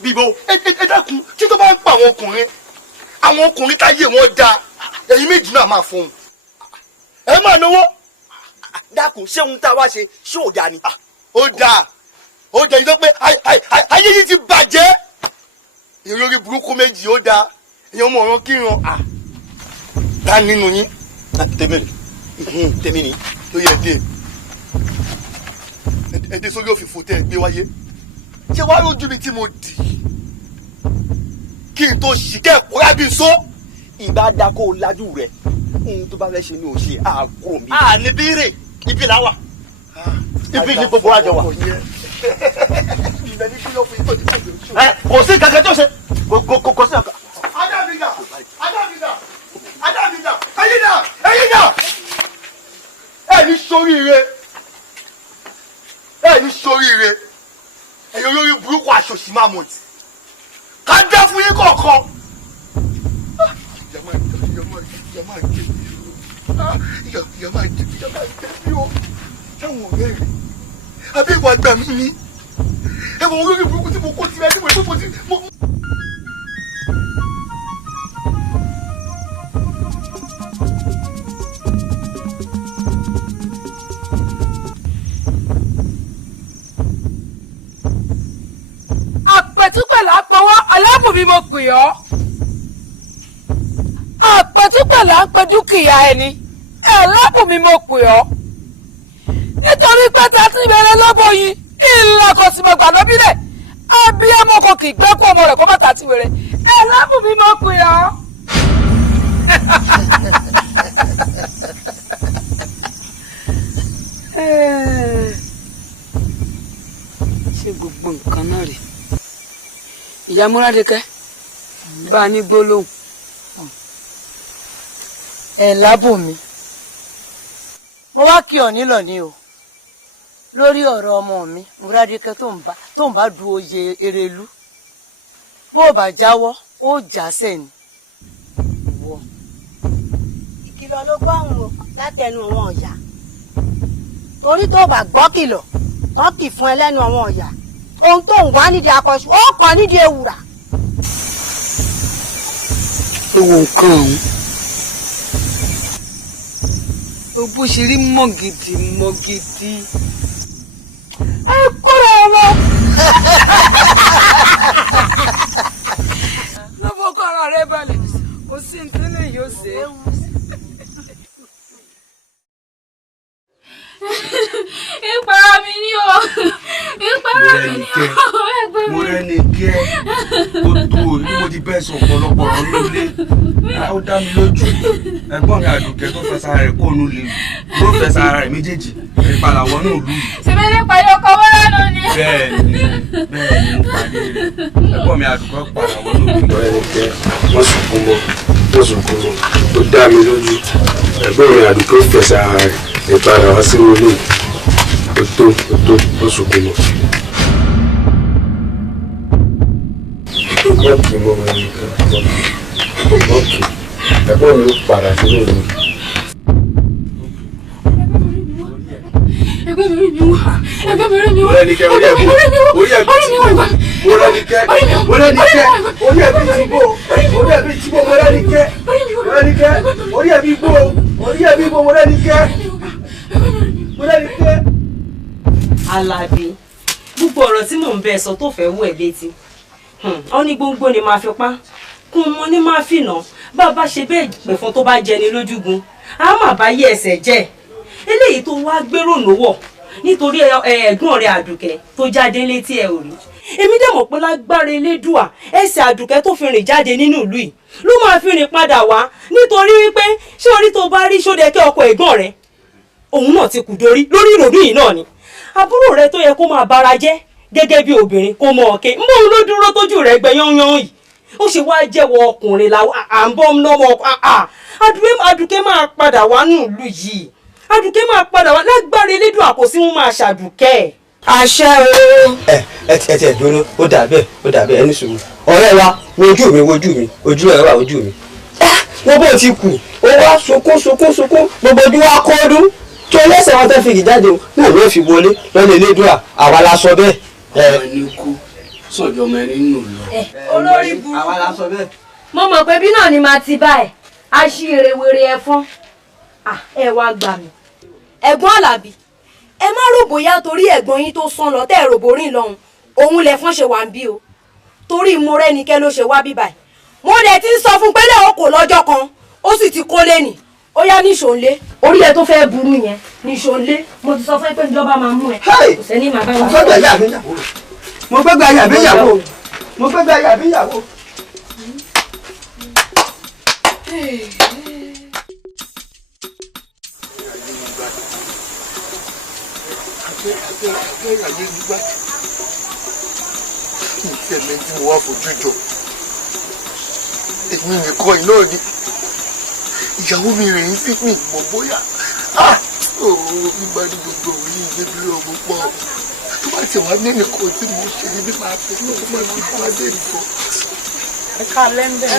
Bíbó ẹ dákun tí tó bá ń pa àwọn ọkùnrin táyé wọn dáa ẹ̀yin méjì náà máa fọhùn. Ẹ máa náwó. Dákun ṣé ohun tá a wá ṣe ṣé ò dáa ni. Ó dáa yìí tó pé ayé yìí ti bàjẹ́ ìrírí burúkú méjì ó dáa èèyàn mọ̀ ọ̀ràn kíran ta nínú yín. Tèmi ni. Tó yẹ ẹdẹ sórí òfìfo tẹ ẹ gbé wáyé ṣé wàá lójú mi tí mo dì kí n tó ṣì kẹ́ẹ̀kọ́ rábí só. Ìbá da kó o lajú rẹ ohun tó bá fẹ́ ṣe ni ò ṣe àkúrò mi. Níbí rè ibi là wà. Ibi ni gbogbo àjọ wà. Ìbẹ̀ ní kí ló fi ìtọ́jú ìtọ́jú. Kò sí kankan tó ṣe kò sí kankan. Adábìdà ẹ̀yin ṣoríire ẹ̀yin olórí burúkú aṣòṣì mamot ká dá fún yín kọ̀ọ̀kan. Ìyá máa jẹ bí o táwọn ọ̀rẹ́ rẹ̀ àbí ìwà àgbà mi ni ẹ̀wọ̀n olórí burúkú tí mo kó sí ẹni mo ìpínpọ̀ sí mo. Àpẹ̀túpẹ̀lá pọ̀wọ́ ọlọ́mùmí mo pè ọ́. Àpẹ̀túpẹ̀lá ń pe dúkìá ẹni ẹlọ́mùmí mo pè ọ́. Nítorí pé ta ti bẹ̀rẹ̀ lọ́bọ̀ yìí ìlà kò sì mọ̀ gbà lóbílẹ̀ abiyamọ kò kì í gbẹ́kú ọmọ rẹ̀ kó bàtà ti wèrè ẹlọ́mùmí mo pè ọ́. Ṣé gbogbo nǹkan náà rèé? Ìyá Múradékẹ́ bá a ní gbólóhùn. Lábùnmi mo wá kí ọ nílọ ni o lórí ọ̀rọ̀ ọmọ mi Múradékẹ́ tó ń bá du oyè Erelú bó o bá jáwọ́ ó já sẹ́ni. Ìkìlọ̀ ló gbọ́hùn o látẹnu àwọn ọ̀yà torí tó bá gbọ́ kìlọ̀ tán kì fún ẹ lẹ́nu àwọn ọ̀yà ohun tó ń wá nídìí akọ̀ṣù ó kàn nídìí ewùrà. Ewo nǹkan ọ̀hún o bó ṣe rí mọ́gìdì. Ẹ kúrò lọ. Lọ́bọ̀ kọ́ ara rẹ balẹ̀ kò sí nítorí yóò ṣe é. Ìpara mi ni o. Ìpara mi ni o. Ẹgbẹ́ mo rẹ́ni kẹ́ ó tó ní mo ti bẹ́ẹ̀ sọ ọ̀pọ̀lọpọ̀ ọ̀rọ̀ nílé ó dá mi lójú ẹ̀gbọ́n mi Àdùkẹ́ tó fẹ́ sára rẹ̀ kó nu lè ló fẹ́ sára rẹ̀ méjèèjì ìpadà wọnú ìlú yìí. ṣe bẹ́ẹ̀ ní pàdé ọkọ̀ wọ́n lọ ni. bẹ́ẹ̀ni mo pàdé rẹ̀ ẹ̀gbọ́n mi Àdùkẹ́ padà wọnú ìlú. mo rẹ́ni kẹ́ wọ́n sunkún mọ́ ó dá mi lójú ẹ̀gbọ́n mi Àdùkẹ́ fẹ́ sára rẹ̀ ìpadà wá sínú ilé ó tó ó sunkún mọ́. Mọ́ọ̀kì mo rẹ̀ nìkan mọ́ọ̀kì ẹ̀gbọ́n mi ó padà sínú ìlú. ẹgbẹ́ mi rí mi wá ẹgbẹ́ mi rí mi wá orí ẹ̀bí orí ẹ̀bí orí ẹ̀bí orí ẹ̀bí Àlàbí gbogbo ọ̀rọ̀ tí mò ń bẹ sọ tó fẹ́ wú ẹ̀ létí ọ ní gbogbo ni máa fi pa kún mo ní máa fi nà bá a bá ṣe bẹ́ẹ̀ gbẹ̀fọn tó bá jẹni lójúgun a má bá yí ẹsẹ̀ jẹ́ eléyìí tó wá gbérò lówọ̀ nítorí ẹ̀gbọ́n rẹ̀ Àdùkẹ́ tó jáde létí ẹ̀ ò rí èmi dẹ̀ mọ̀ pé lágbára elédùà ẹsẹ̀ Àdùkẹ́ tó fi rìn jáde nínú ìlú yìí ló máa fi rìn padà wá nítorí wípé ṣé orí tó bá rí Ṣódẹkẹ́ ọkọ ẹ̀gbọ́n rẹ̀ òun náà ti kù dórí lórí ìrònú yìí náà ni àbúrò rẹ̀ tó yẹ kó máa bara jẹ́ gẹ́gẹ́ bí obìnrin kó mọ ọ̀kẹ́ mbọ́ òun ló dúró tójú rẹ̀ gbẹ yánnyán yìí ó ṣe wá jẹ́wọ́ ọkùnrin la à ń bọ́ lọ́mọ Àdùkẹ́ máa padà wá nù ìlú yìí Àdùkẹ́ máa padà wá lágbára elédùà kò sí wọn máa ṣàdùkẹ́. àṣẹ o. ẹ ti dúró ó dà bẹ́ẹ̀ ẹni sùúrù ọ̀rẹ́ wa wojú mi ojú ẹ̀ wà ojú mi. wọ́n bó ti kù ó wá sunkún gbogbo ojú wa kọ́ ọdún tó lẹ́sẹ̀ wọn tẹ́ fi jáde náà ló fi wọlé lọ́nà elédùà àwa la sọ bẹ́ẹ̀. ọmọ ẹni kú sọjọ ọmọ ẹni nù lọ. olórí burúkú àwa la sọ bẹ́ẹ̀. mo mọ̀ pé bí náà ni màá ti bá ẹ̀ aṣíire wèrè ẹ̀fọn ẹ wá gbà mí. ẹ̀gbọ́n Àlàbí ẹ má rò bóyá torí ẹ̀gbọ́n yín tó sán lọ tẹ́ ẹ̀ rògbò rìn lọ́hùn òun lẹ̀fọn ṣe wà ń bí o torí mo rẹ́nikẹ́ ló ṣe wá bí báyìí mo dẹ̀ ti ń sọ fún pé lẹ́wọ̀n kò lọ́jọ́ kan ó sì ti kó lé nì ó yá níṣòǹlé orí ẹ tó fẹ́ burú yẹn níṣòǹlé mo ti sọ fún ẹ pé ìjọba máa mú ẹ kò sẹ́ni màá bá wà. mo gbẹ́gbẹ́ ayé àbíyàwó mo gbẹ́gbẹ́ ayé àbíyàwó. ìtẹ̀lẹ́ tí mo wá fojú jọ èmi nìkan iná ni ìyàwó mi rìn sí mi mọ̀ bóyá gbígbá ní gbogbo òun ní ìdébí ọmọ pọ̀ tó bá ti wà ní nìkan tí mo ṣe níbi máa fẹ́ tó máa fi bá dé nìkan. ẹ̀ka lẹ́ńbẹ̀.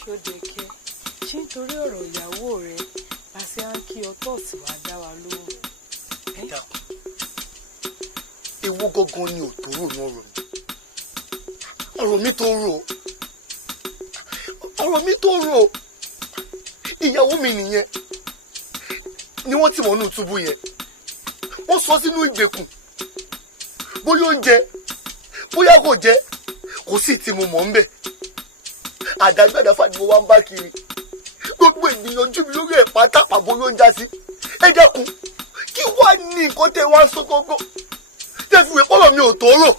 Ṣódẹkẹ́ ṣé nítorí ọ̀rọ̀ ìyàwó rẹ la ṣe á ń kí ọtọ́ sí wa dá wa lóhùn. ẹ dákun ewu gangan ni òtòrò náà rò mí ọ̀rọ̀ mi tó rò ìyàwó mi nìyẹn ni wọ́n ti wọnú túbú yẹn wọ́n sọ sínú ìgbèkùn bóyá ó ń jẹ bóyá kò jẹ kò sí tí mo mọ̀ ń bẹ̀ àdágbàdá fàdí mo wá ń bá kiri gbogbo ìgbìyànjú mi lórí ẹ̀ pátápá bóyá ó ń já sí ẹ dákun kí wàá ní nǹkan tẹ wá ń sọ gógó tẹ fi wé pọ́lọ̀ mi ò tó rò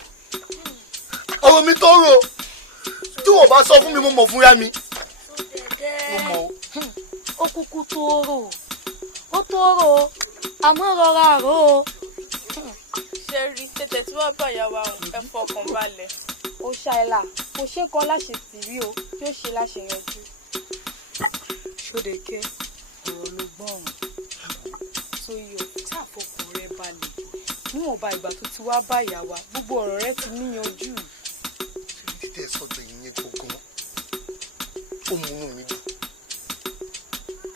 ọ̀rọ̀ mi tó rò tí wọ́n bá sọ fún mi mo mọ̀ fúnra mi. ó kúkú tó rò àmọ́ rọra rò ó. ṣe rí tètè tí wọ́n bá yàwá ẹ fọkàn balẹ̀. ó ṣàìlà kò ṣe kan láṣẹ tìrí o yóò ṣe láṣẹ yanjú. Ṣódẹkẹ́ ọ̀rọ̀ ló gbọ́n tó yọ tí àfọkàn rẹ balẹ̀ níwọ̀nba ìgbà tó ti wá bá ìyá wa gbogbo ọ̀rọ̀ rẹ ti níyanjú. títẹ sọ́dọ̀ ìyẹn gbọngàn ó múnú mi dùn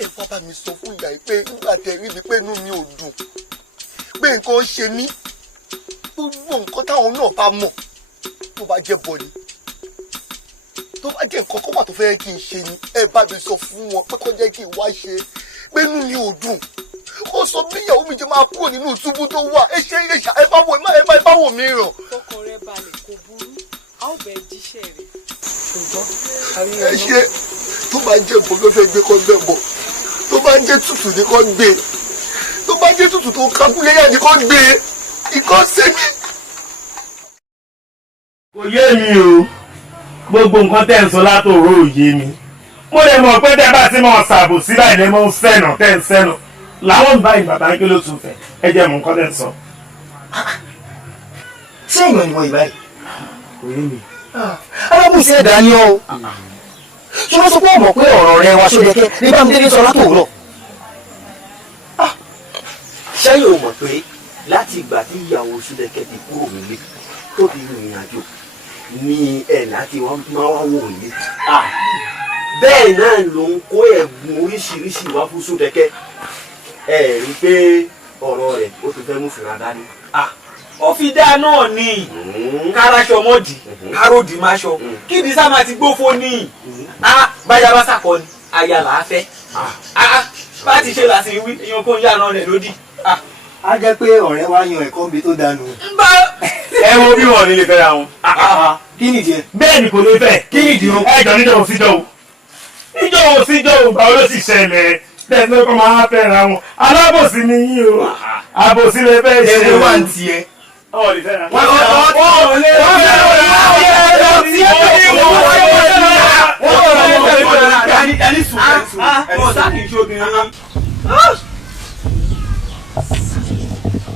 ẹ wá bá mi sọ fún ìyá yìí pé nígbà tẹ rí mi pé inú mi ò dùn pé nǹkan ń ṣe mí gbogbo nǹkan táwọn náà bá mọ̀ tó bá jẹ́ bọ̀ ni tó bá jẹ́ nǹkan kó wà tó fẹ́ kí n ṣe ni ẹ bá mi sọ fún wọn pé kó jẹ́ kí n wá ṣe pé inú mi ò dùn ó sọ bí ìyàwó mi jẹ́ máa kúrò nínú túbú tó wà ẹ ṣe ẹ bá wò mí ràn. fọkàn rẹ balẹ̀ kò burú a ó bẹ jíṣẹ́ rẹ̀. ẹ ṣe tó bá jẹ́ bọ́ ló fẹ́ gbé kọ́ gbẹ bọ̀ tó bá jẹ́ tútù ní kọ́ gbé tó bá jẹ́ tútù tó kákúlé yá ní kọ́ gbé ikọ́ sẹ́mi. kò yé mi o gbogbo nǹkan tẹ́ ń sọ látòrò òye mi mo lè mọ̀ pé tẹ́ bá ti mọ̀ ṣàbò sí báyìí lè mọ̀ ń sẹ́nà tẹ́ ń sẹ́nà làwọn báyìí bàbá ń ké ló tún fẹ́ ẹ jẹ́ mọ̀ nǹkan tẹ́ ń sọ. ṣé ìmọ̀ ìmọ̀ ìbáyìí kò yé mi. alábùsí ẹ̀dá ni ọ́ ṣé wọ́n sọ pé ọmọ pé ọ̀rọ̀ rẹ wá Ṣódẹkẹ́ ní Bámidélé sọ látòrọ̀. ṣé yóò mọ̀ pé láti ìgbà tí ìyàwó Ṣódẹkẹ́ ti kúrò nílé tó ti rìnrìn àjò ní ẹ̀là tí wọ́n máa wá wò ní. bẹ́ẹ̀ náà ló ń kó ẹ̀bùn oríṣiríṣi wá fún Ṣódẹkẹ́ ẹ rí i pé ọ̀rọ̀ rẹ̀ ó ti fẹ́ mú fìrà dání. ó fi dá náà ní káraṣọ mọ́dì káròdì máṣọ kí ni sá máa ti gbófó ní báyà bá sàkọ ni àyà là á fẹ́ bá ti ṣe làsì wí èèyàn kó ń yàrá rẹ̀ lódì. a jẹ́ pé ọ̀rẹ́ wa yan ẹ̀kọ́ mi tó dànù. ẹ wo bí wọn nílé fẹ́ra wọn. kí nìdí ẹ. bẹ́ẹ̀ ni kò lè fẹ́ kí nìdí o. ẹ jọ níjọ́ òsíjọ́ o níjọ́ òsíjọ́ o báwo ló sì ṣẹlẹ̀ bẹ́ẹ̀ ni kò máa fẹ́ra wọn alábòsí ni yín o àbòsí lè fẹ́ ṣe. ẹ wá ń tiẹ̀. ọ̀ lè fẹ́ra.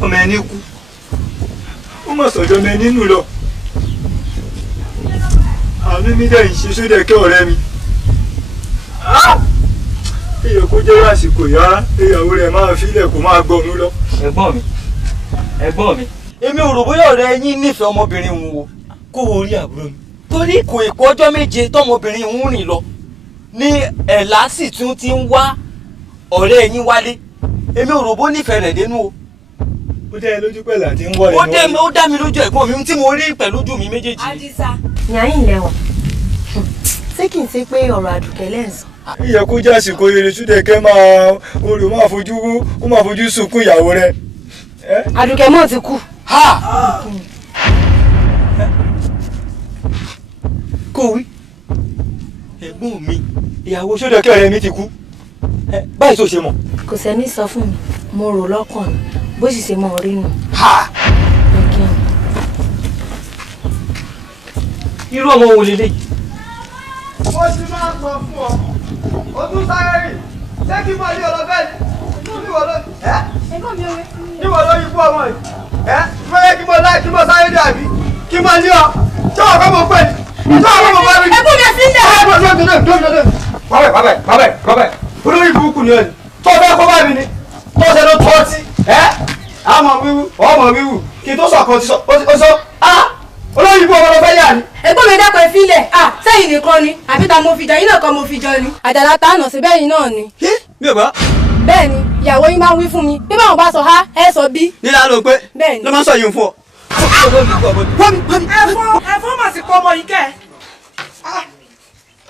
ọmọ ẹni kú ó mọ̀ sọ̀jọ́ mẹ nínú lọ àmì mi dẹ̀ ń ṣe Ṣódẹkẹ́ ọ̀rẹ́ mi èyí kó jẹ́ àsìkò yá ìyàwó rẹ̀ máa filẹ̀ kó máa gbọ́nú lọ. ẹ̀gbọ́n mi èmi ò rò bóyá ọ̀rẹ́ yín nífẹ̀ẹ́ ọmọbìnrin òun o kó o rí àbúrò mi torí kò èkó ọjọ́ méje tọmọbìnrin òun rìn lọ ní ẹ̀là sì tún ti ń wá ọ̀rẹ́ yín wálé èmi ò rò bó nífẹ̀ẹ́ rẹ̀ dénú o. ó dẹ́ lójú pẹ̀lú àti ń wọ̀ ẹ̀ ó dá mi lójú ẹ̀gbọ́n mi tí mo rí pẹ̀lú ojú mi méjèèjì. Àdìsá yàyìn lẹ́wọ̀n ṣé kì í ṣe pé ọ̀rọ̀ Àdùkẹ́ lẹ́ǹsán. ìyẹ kó jẹ́ àsìkò eré Ṣódẹkẹ́ máa fojú sunkún ìyàwó rẹ̀. Àdùkẹ́ mọ̀ ti kú. kò wí ẹ̀gbọ́n mi ìyàwó Ṣódẹkẹ́ ọ̀rẹ́ mi ti kú báyìí tó ṣe mọ̀. kò sẹ́ni sọ fún mi mo rò lọ́kàn mi bó sì ṣe mọ̀ rí nù. irú ọmọ wo lélẹ̀ yìí. mo ti máa ń sọ fún ọ o tún sáré rìn ṣé kí n máa lé ọ lọ bẹ́ẹ̀ ni níwọ̀ ló yí fún ọmọ yìí mo yẹ kí mo sáré dé àbí kí n máa lé ọ ṣé wọ́n kọ́ mo pè ní ṣé wọ́n kọ́ mo bá mi. ẹkún mi fi ń dẹ̀. bàbẹ̀ olórí burúkú ni ọ ni tó o fẹ́ kó bá mi ni tó o ṣe ló tọ́ ọtí àmọ̀ wíwú ọmọ wíwú kí n tó sọ kan ti sọ ó sọ olórí ibú ọmọ lọ fẹ́ yà ni. ẹ̀gbọ́n mi dákọ̀ ìfilẹ̀ sẹ́yìn nìkan ni àbí ta mo fi jọ yín náà kan mo fi jọ ni. àjàlá ta àná sí bẹ́yìn náà ni. mi ò gbọ́. bẹ́ẹ̀ ni ìyàwó yín máa ń wí fún mi bí báwọn bá sọ ha ẹ sọ bí. nílá ló pé bẹ́ẹ̀ ni ló máa ń sọ yìí fún ọ. ẹ̀fọ́ mà sì kọ́ ọmọ yìí kẹ́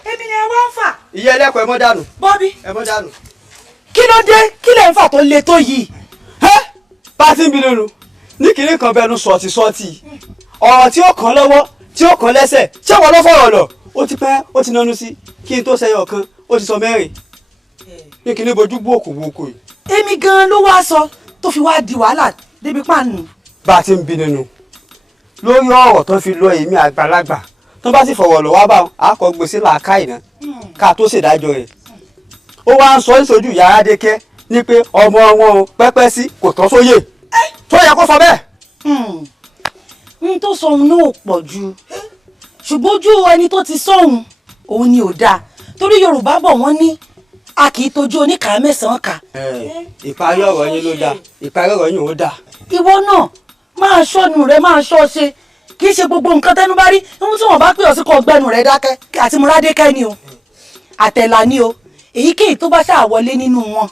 èmi ni ẹ wá ń fà. ìyá ẹlẹ́kọ̀ọ́ ẹ mọ́ dànù. Bọ́bí. ẹ mọ́ dànù. kí ló dé kí lè ń fà tó le tó yìí. bá a ti ń bi nínú ní kinní kan bẹnu sọ̀tì ọ̀rọ̀ tí ó kàn lọ́wọ́ tí ó kàn lẹ́sẹ̀ ṣé wọ́n ló fọ̀rọ̀ lọ ó ti pẹ́ ó ti nánú sí kí n tó ṣẹyọ kan ó ti sọ mẹ́rin ní kinní bojú bòkù yìí. èmi gan-an ló wá sọ tó fi wá di wàhálà débi pàánù. bá a ti ń bi nínú lórí ọ̀rọ̀ tó fi lọ èmi àgbàlagbà tó bá sì fọ̀rọ̀ lọ wá bá wọn a kọ gbèsè làákàyè náà ká tó ṣèdájọ́ rẹ̀ ó wá ń sọ níṣojú ìyá Adékẹ́ ní pé ọmọ wọn o pẹ́pẹ́ sí kò tọ́ sóyè tó yẹ kó sọ bẹ́ẹ̀. n tó sọ òun náà pọ̀ jù ṣùgbọ́n ojú ẹni tó ti sọ̀hún òun ni ò dáa torí Yorùbá bọ̀ wọ́n ní a kì í tojú oníkàá mẹ́sàn-án kà. ìparí ọ̀rọ̀ yín ló dáa ìparí ọ̀rọ̀ yín ò dáa. ìwọ náà máa ṣọ́nu rẹ máa ṣọ́ ṣe kì í ṣe gbogbo nǹkan tẹnu bá rí ohun tí wọ́n bá pè ọ́ sí kan gbẹnu rẹ dákẹ́ àti Mọ́rádékẹ́ ni o àtẹ̀là ni o èyíkéyìí tó bá ṣàwọlé nínú wọn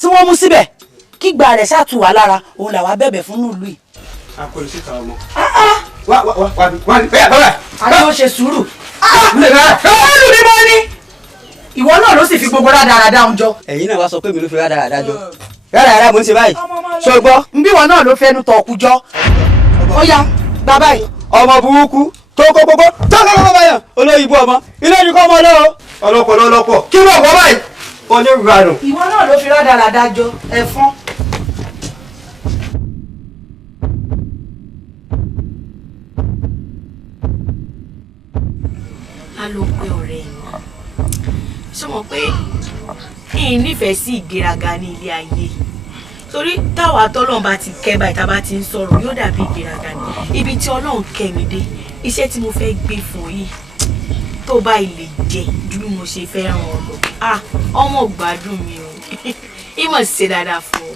tí wọ́n mú síbẹ̀ kígbà rẹ̀ ṣàtù wá lára òun làwa bẹ̀bẹ̀ fún nílùú yìí. a kò lè síta ọmọ. wá ní bẹ́ẹ̀ bẹ́ẹ̀. a ní ó ṣe sùúrù. olú ni mo ní. ìwọ náà ló sì fi gbogbo rádaràda ń jọ. ẹ̀yin náà wá sọ pé mi ló fi rádaràda jọ rádaràda mo ń ṣe báyìí ṣọgbọ́. nbí wọn náà ló fẹnu tọ̀ ọ̀kú jọ. ó yá gba báyìí. ọmọ burúkú kókókókó tó kókó báyọ̀ olóyìnbó ọmọ ilé ìdíkọ́ ọmọ lọ́wọ́ ọlọ́pọ̀ lọ́lọ́pọ̀ kí wọ́n wọ́ báyìí onírúurú. ìwọ náà ló fi rọ́dà làdájọ́ ẹ̀fọn. a ló pé ọ̀rẹ́ yìí ṣé mo pé ẹ̀yin nífẹ̀ẹ́ sí ìgbéraga ní ilé ayé torí táwa tọ́lọ́run bá ti kẹ́ báyìí tá a bá ti ń sọ̀rọ̀ yóò dàbí ìgbéraga ni ibi tí ọlọ́run kẹ́ mi dé iṣẹ́ tí mo fẹ́ gbé fún yìí tó bá ilé jẹ ju bí mo ṣe fẹ́ràn ọ lọ ọmọ gbádùn mi o ìmọ̀ ṣe dáadáa fún ọ.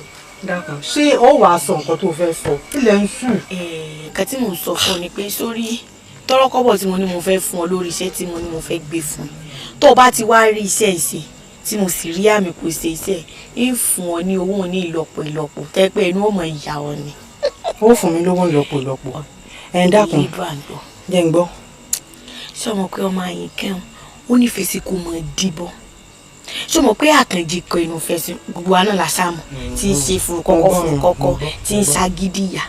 dákun ṣé ó wàá sọ nǹkan tó fẹ́ sọ ilẹ̀ ń sùn. nǹkan tí mò ń sọ fún ọ ni pé sórí tọ́rọ́kọ́bọ̀ tí mo ní mo fẹ́ fún ọ lórí iṣẹ́ tí mo ní mo fẹ́ gbé fún tó o bá ti wá rí iṣẹ́ ìṣe tí mo sì rí àmì kò ṣe iṣẹ́ ń fún ọ ní owó ní ìlọ́po ìlọ́po tẹ́pẹ́ inú ọmọ ìyá ọ ni. ó fún mi lówó ìlọ́po ìlọ́po ẹ̀ dákun jẹ́ ń gbọ́. ṣé ọmọ pé ọmọ àyìn kẹ́hìn ó nífẹ̀ẹ́ sí kó mọ dìbọn ṣé ọmọ pé àkànjì kọ inú fẹ́ sí gbogbo àná làṣàmù tí ń ṣe furukọ́kọ́ tí ń ṣagídíyà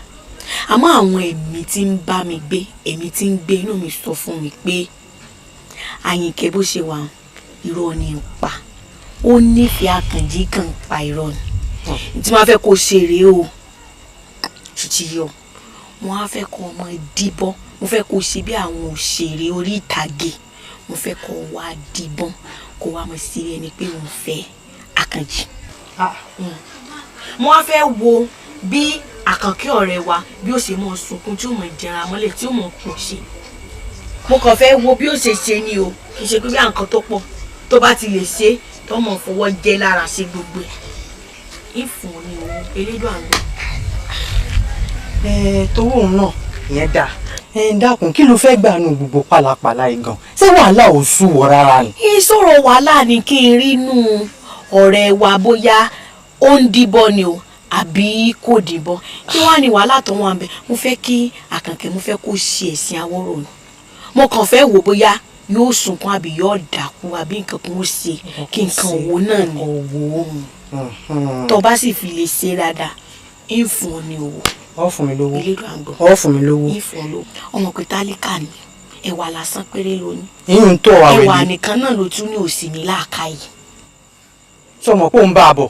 àmọ́ àwọn ẹ̀mí tí ń bá mi gbé ẹ̀mí tí ń gbé inú mi sọ fún mi pé Àyìnkẹ́ bó ṣe wà irọ́ ni ń pa ó nífẹ̀ẹ́ àkànjì kan pa irọ́ ni tí wọ́n fẹ́ kó ṣe rèé o ṣùtì yọ wọ́n á fẹ́ kó ọmọ dìbọn mo fẹ́ kó ṣe bí àwọn òṣèré orí ìtàgé mo fẹ́ kó wá dìbọn kó wá mọ̀ sí ẹni pé òun fẹ́ àkànjì mo wá fẹ́ wo bí àkànkẹ́ ọ̀rẹ́ wa bí ó ṣe mọ̀ sunkún tí ó mọ̀ jẹra mọ́lẹ̀ tí ó mọ̀ pọ̀ ṣe mo kàn fẹ́ wo bí ó ṣe ṣe ni o kì í ṣe pé bí àǹkan tó pọ̀ tó bá ti lè ṣe tó mọ̀ fọwọ́ jẹ́ lára ṣe gbogbo ẹ̀ ìfún ni òun elédùn àgbẹ̀. tówó òun náà ìyẹn dáa dákun kí ló fẹ́ gbà nù gbogbo pàlàpàlà igan ṣé wàhálà ò sú wọ rárá ni. ìṣòro wàhálà ni kí n rí inú ọ̀rẹ́ wa bóyá ó ń díbọn ni o àbí kò díbọn kí wàá ní wàhálà tó wọn bẹ mo fẹ́ kí Àkànkẹ́ mo fẹ́ kó ṣe ẹ̀sìn Awórò ni mo kàn fẹ́ wò bóyá yóò sunkún àbí yóò dákú àbí nǹkan kan ó ṣe kí nǹkan òwò náà ni tó bá sì fi lè ṣe dáadáa ń fún ọ ní owó. ọ fún mi lówó elédùn àgbọ̀ ọ fún mi lówó. ìfún lówó ọmọ pé tálíkà ni ẹwà lásán péré lónìí. ìyún tó àwẹ̀ ẹwà nìkan náà ló tún ní òsì ní làákàyè. sọmọ pé òun bá a bọ̀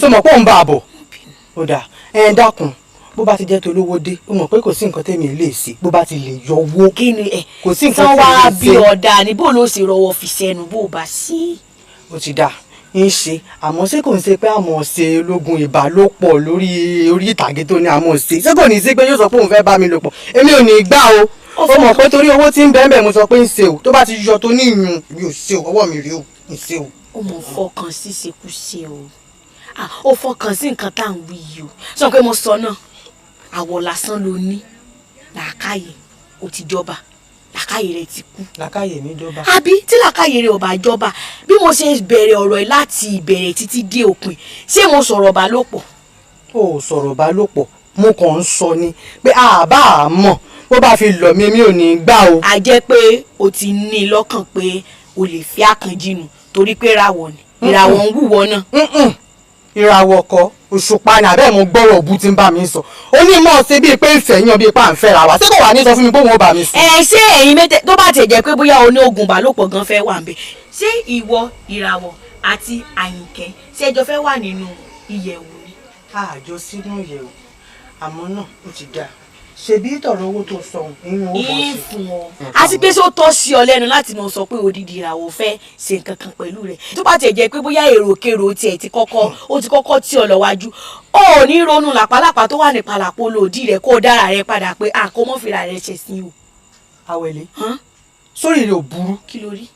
sọmọ pé òun bá a bọ̀ ó dà dákun bó bá ti jẹ́ tolówó dé ó mọ̀ pé kò sí nǹkan tẹ́mi lè ṣe bó bá ti lè yọ owó. kí ni ẹ kò sí nǹkan tẹ́mi lè ṣe. bí ọ̀dà ni bó ló ṣe rọwọ́ fi sẹ́nu bó bá sí. ó ti dà ń ṣe àmọ́ ṣé kò ń ṣe pé àmọ́ ṣe ológun ìbálòpọ̀ lórí orí ìtàgé tó ní àmọ́ ṣé kò ní sí pé yóò sọ pé òun fẹ́ bá mi lò pọ̀ èmi ò ní gbà o ó mọ̀ pé torí owó tí ń bẹ́ẹ̀ bẹ́ẹ̀ mo sọ pé ń ṣe o tó bá ti yọ tó ní ìyún mi ò ṣe o ọwọ́ mi rí o ń ṣe o. ó mọ̀ fọkàn sí ṣekúṣe o ó fọkàn sí nǹkan tá à ń wí yìí o sọ pé mo sọ náà àwọ̀ lásán ló ní làákàyè ó ti jọba làákàyè rẹ ti kú. làákàyè mi jọba. àbí tí làákàyè rẹ ò bá jọba bí mo ṣe bẹ̀rẹ̀ ọ̀rọ̀ yìí láti ìbẹ̀rẹ̀ títí dé òpin ṣé mo sọ̀rọ̀ bálòpọ̀. ó sọ̀rọ̀ bálòpọ̀ mo kàn ń sọ ni pé àbá àmọ́ bó bá fi lọ mi ò ní gbà o. a jẹ́ pé o ti ní lọ́kàn pé o lè fi Àkànjì nù torí pé ìràwọ̀ ni ìràwọ̀ ń wúwọ náà. ìràwọ̀ kọ́ òṣùpá ni àbẹ́ mo gbọ́rọ̀ òbú tí ń bá mi sọ ó ní mọ̀ ṣe bíi pé ń fẹ́ yan bíi pé à ń fẹ́ ra wa ṣé kò wà ní sọ fún mi pé òun ò bá mi sùn. ṣé ẹ̀yin mẹ́tẹ́ tó bá tẹ̀ jẹ́ pé bóyá o ní oògùn ìbálòpọ̀ gan fẹ́ wà ń bẹ̀ ṣé ìwọ ìràwọ̀ àti Àyìnkẹ́ ṣé ẹjọ́ fẹ́ wà nínú ìyẹ̀wò ni. àjọ sínú ìyẹ̀wò àmọ́ náà ó ti dáa ṣebí tọrọ owó tó sọ ìyún ó bọ sí fún ọ àti pé ṣó tọ́ sí ọ lẹ́nu láti mọ sọ pé odidi ìràwọ̀ fẹ́ ṣe nǹkan kan pẹ̀lú rẹ̀ tó bá tiẹ̀ jẹ́ pé bóyá èròkèrò tiẹ̀ ti kọ́kọ́ tí ọ lọ wájú ó ní ronú làpálàpá tó wà ní palàpọ̀ lòdì rẹ̀ kó dára rẹ̀ padà pé kó mọ́ fìlà rẹ̀ ṣe sí o. Awele sórí rẹ̀ ò burú. kí ló rí.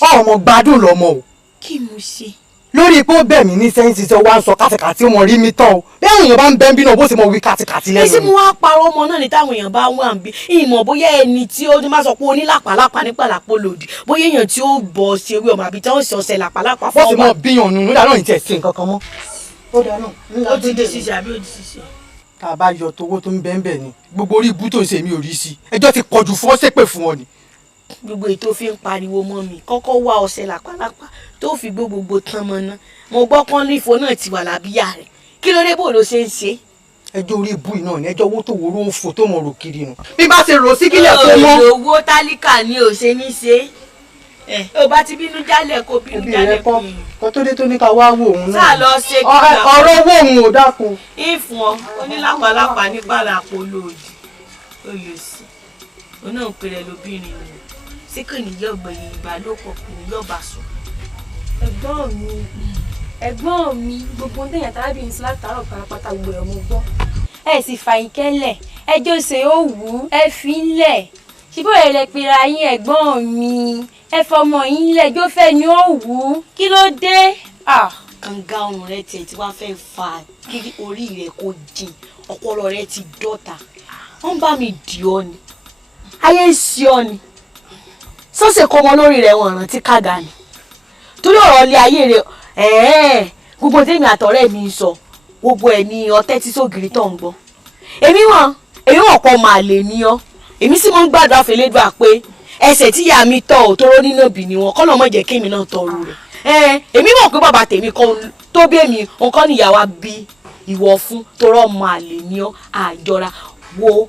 ọmọ gbádùn lọmọ o. kí mo ṣe. lórí pé ó bẹ̀ mí ní sẹ́yìn ti sọ wá ń sọ kàtìkàtì ó mọ rí mi tán o bí àwọn èèyàn bá ń bẹ́ ń bí náà bó ti mọ wí kàtìkàtì lẹ́nu. èsì mo wá parọ́ ọmọ náà ní táwọn èèyàn bá wà ń bí ìmọ̀ bóyá ẹni tí ó ní má sọ pé ó ní làpálàpá ní pàlàpọ̀ lòdì bóyá èèyàn tí ó bọ̀ ṣe wí ọmọ àbí tí wọ́n ṣe ọ̀sẹ̀ làpálàpá fún ọmọ. wọ́n ti mọ bíyàn nù nígbà náà ní tiẹ̀ sí nǹkan kan mọ́. ó dáná ó ti di ṣíṣe àbí ó di ṣíṣe. tá a bá yọ towó tó ń bẹ́ẹ̀ bẹ́ẹ̀ ni gbogbo orí ibú tó ń ṣe mi ò rí sí ẹjọ́ ti pọ̀jù fún ọ́ ṣépè fún ọ ni. gbogbo ètò fi ń pariwo mọ́ mi kọ́kọ́ wá ọ̀sẹ̀ làpálàpá tó fi gbogbo tán mọ́ náà mo gbọ́ pọ́n lífo náà ti wà lábíyá rẹ̀ kí ló dé bò ló ṣe ń ṣe. ẹjọ́ orí ibú iná ni ẹjọ́ owó tó wúrò òfò tó mọ̀ rò kiri nù. bí bá ṣe rò sí kílẹ̀ tó mọ́. owó tálíkà ni ò ṣe ní ṣe ó bá ti bínú jálẹ̀ kó bínú jálẹ̀ kó yìí. kó tó dé tó ní ká wá wo òun náà. sáà lọ ṣe kí n ọ̀rọ̀ owó òun ò dákun. ìfún ọ onílápàlápà nípa làpò lòdì olùsí òun náà ń pèrè lóbìnrin rẹ sí kò ní yọ̀gbẹ̀yìn ìbálòpọ̀ kò ní yọ̀bà sùn. ẹ̀gbọ́n mi gbogbo ohun téèyàn tábìlì sí látàárọ̀ parapata gbogbo ẹ̀ mo gbọ́. ẹ sì fàyínkẹ́lẹ̀ ẹjọ́ ṣe ó wù ú ẹ fi ń lẹ̀ ṣíbó ẹ̀ lẹ pera yín ẹ̀gbọ́n mi ẹ fọmọ yín lẹ́jọ́ fẹ́ ni ó wù ú kí ló dé. kànga ọrùn rẹ tiẹ̀ tí wàá fẹ́ fa kí orí rẹ kó jìn ọpọlọ rẹ ti dọ́ta wọ́n bá mi dì ọ́ ni ayé ń ṣe ọ́ ni sọ́sẹ̀ kọ́ ọmọ lórí rẹ̀ wọ̀n rántí kàga ni torí ọ̀rọ̀ ilé ayé rẹ̀ gbogbo tèmi àtọ̀rẹ́ mi ń sọ gbogbo ẹ̀ ní ọtẹ́ tí sógiri tó ń gbọ́ èmi wọ̀n pọ̀ máa lè ní ọ́ èmi sì mọ́ ń gbàdúrà fẹ́lẹ́dùà pé ẹsẹ̀ tí ìyá mi tọ̀ ò tóró nínú òbí ni wọn kọ́ lọ́mọ jẹ́ kémi náà tọrú rẹ̀ èmi mọ̀ pé bàbá tèmi kan tó bí èmi nǹkan níyàwó bí ìwọ fún torọ́ máa lè ní ọ́ àjọra wo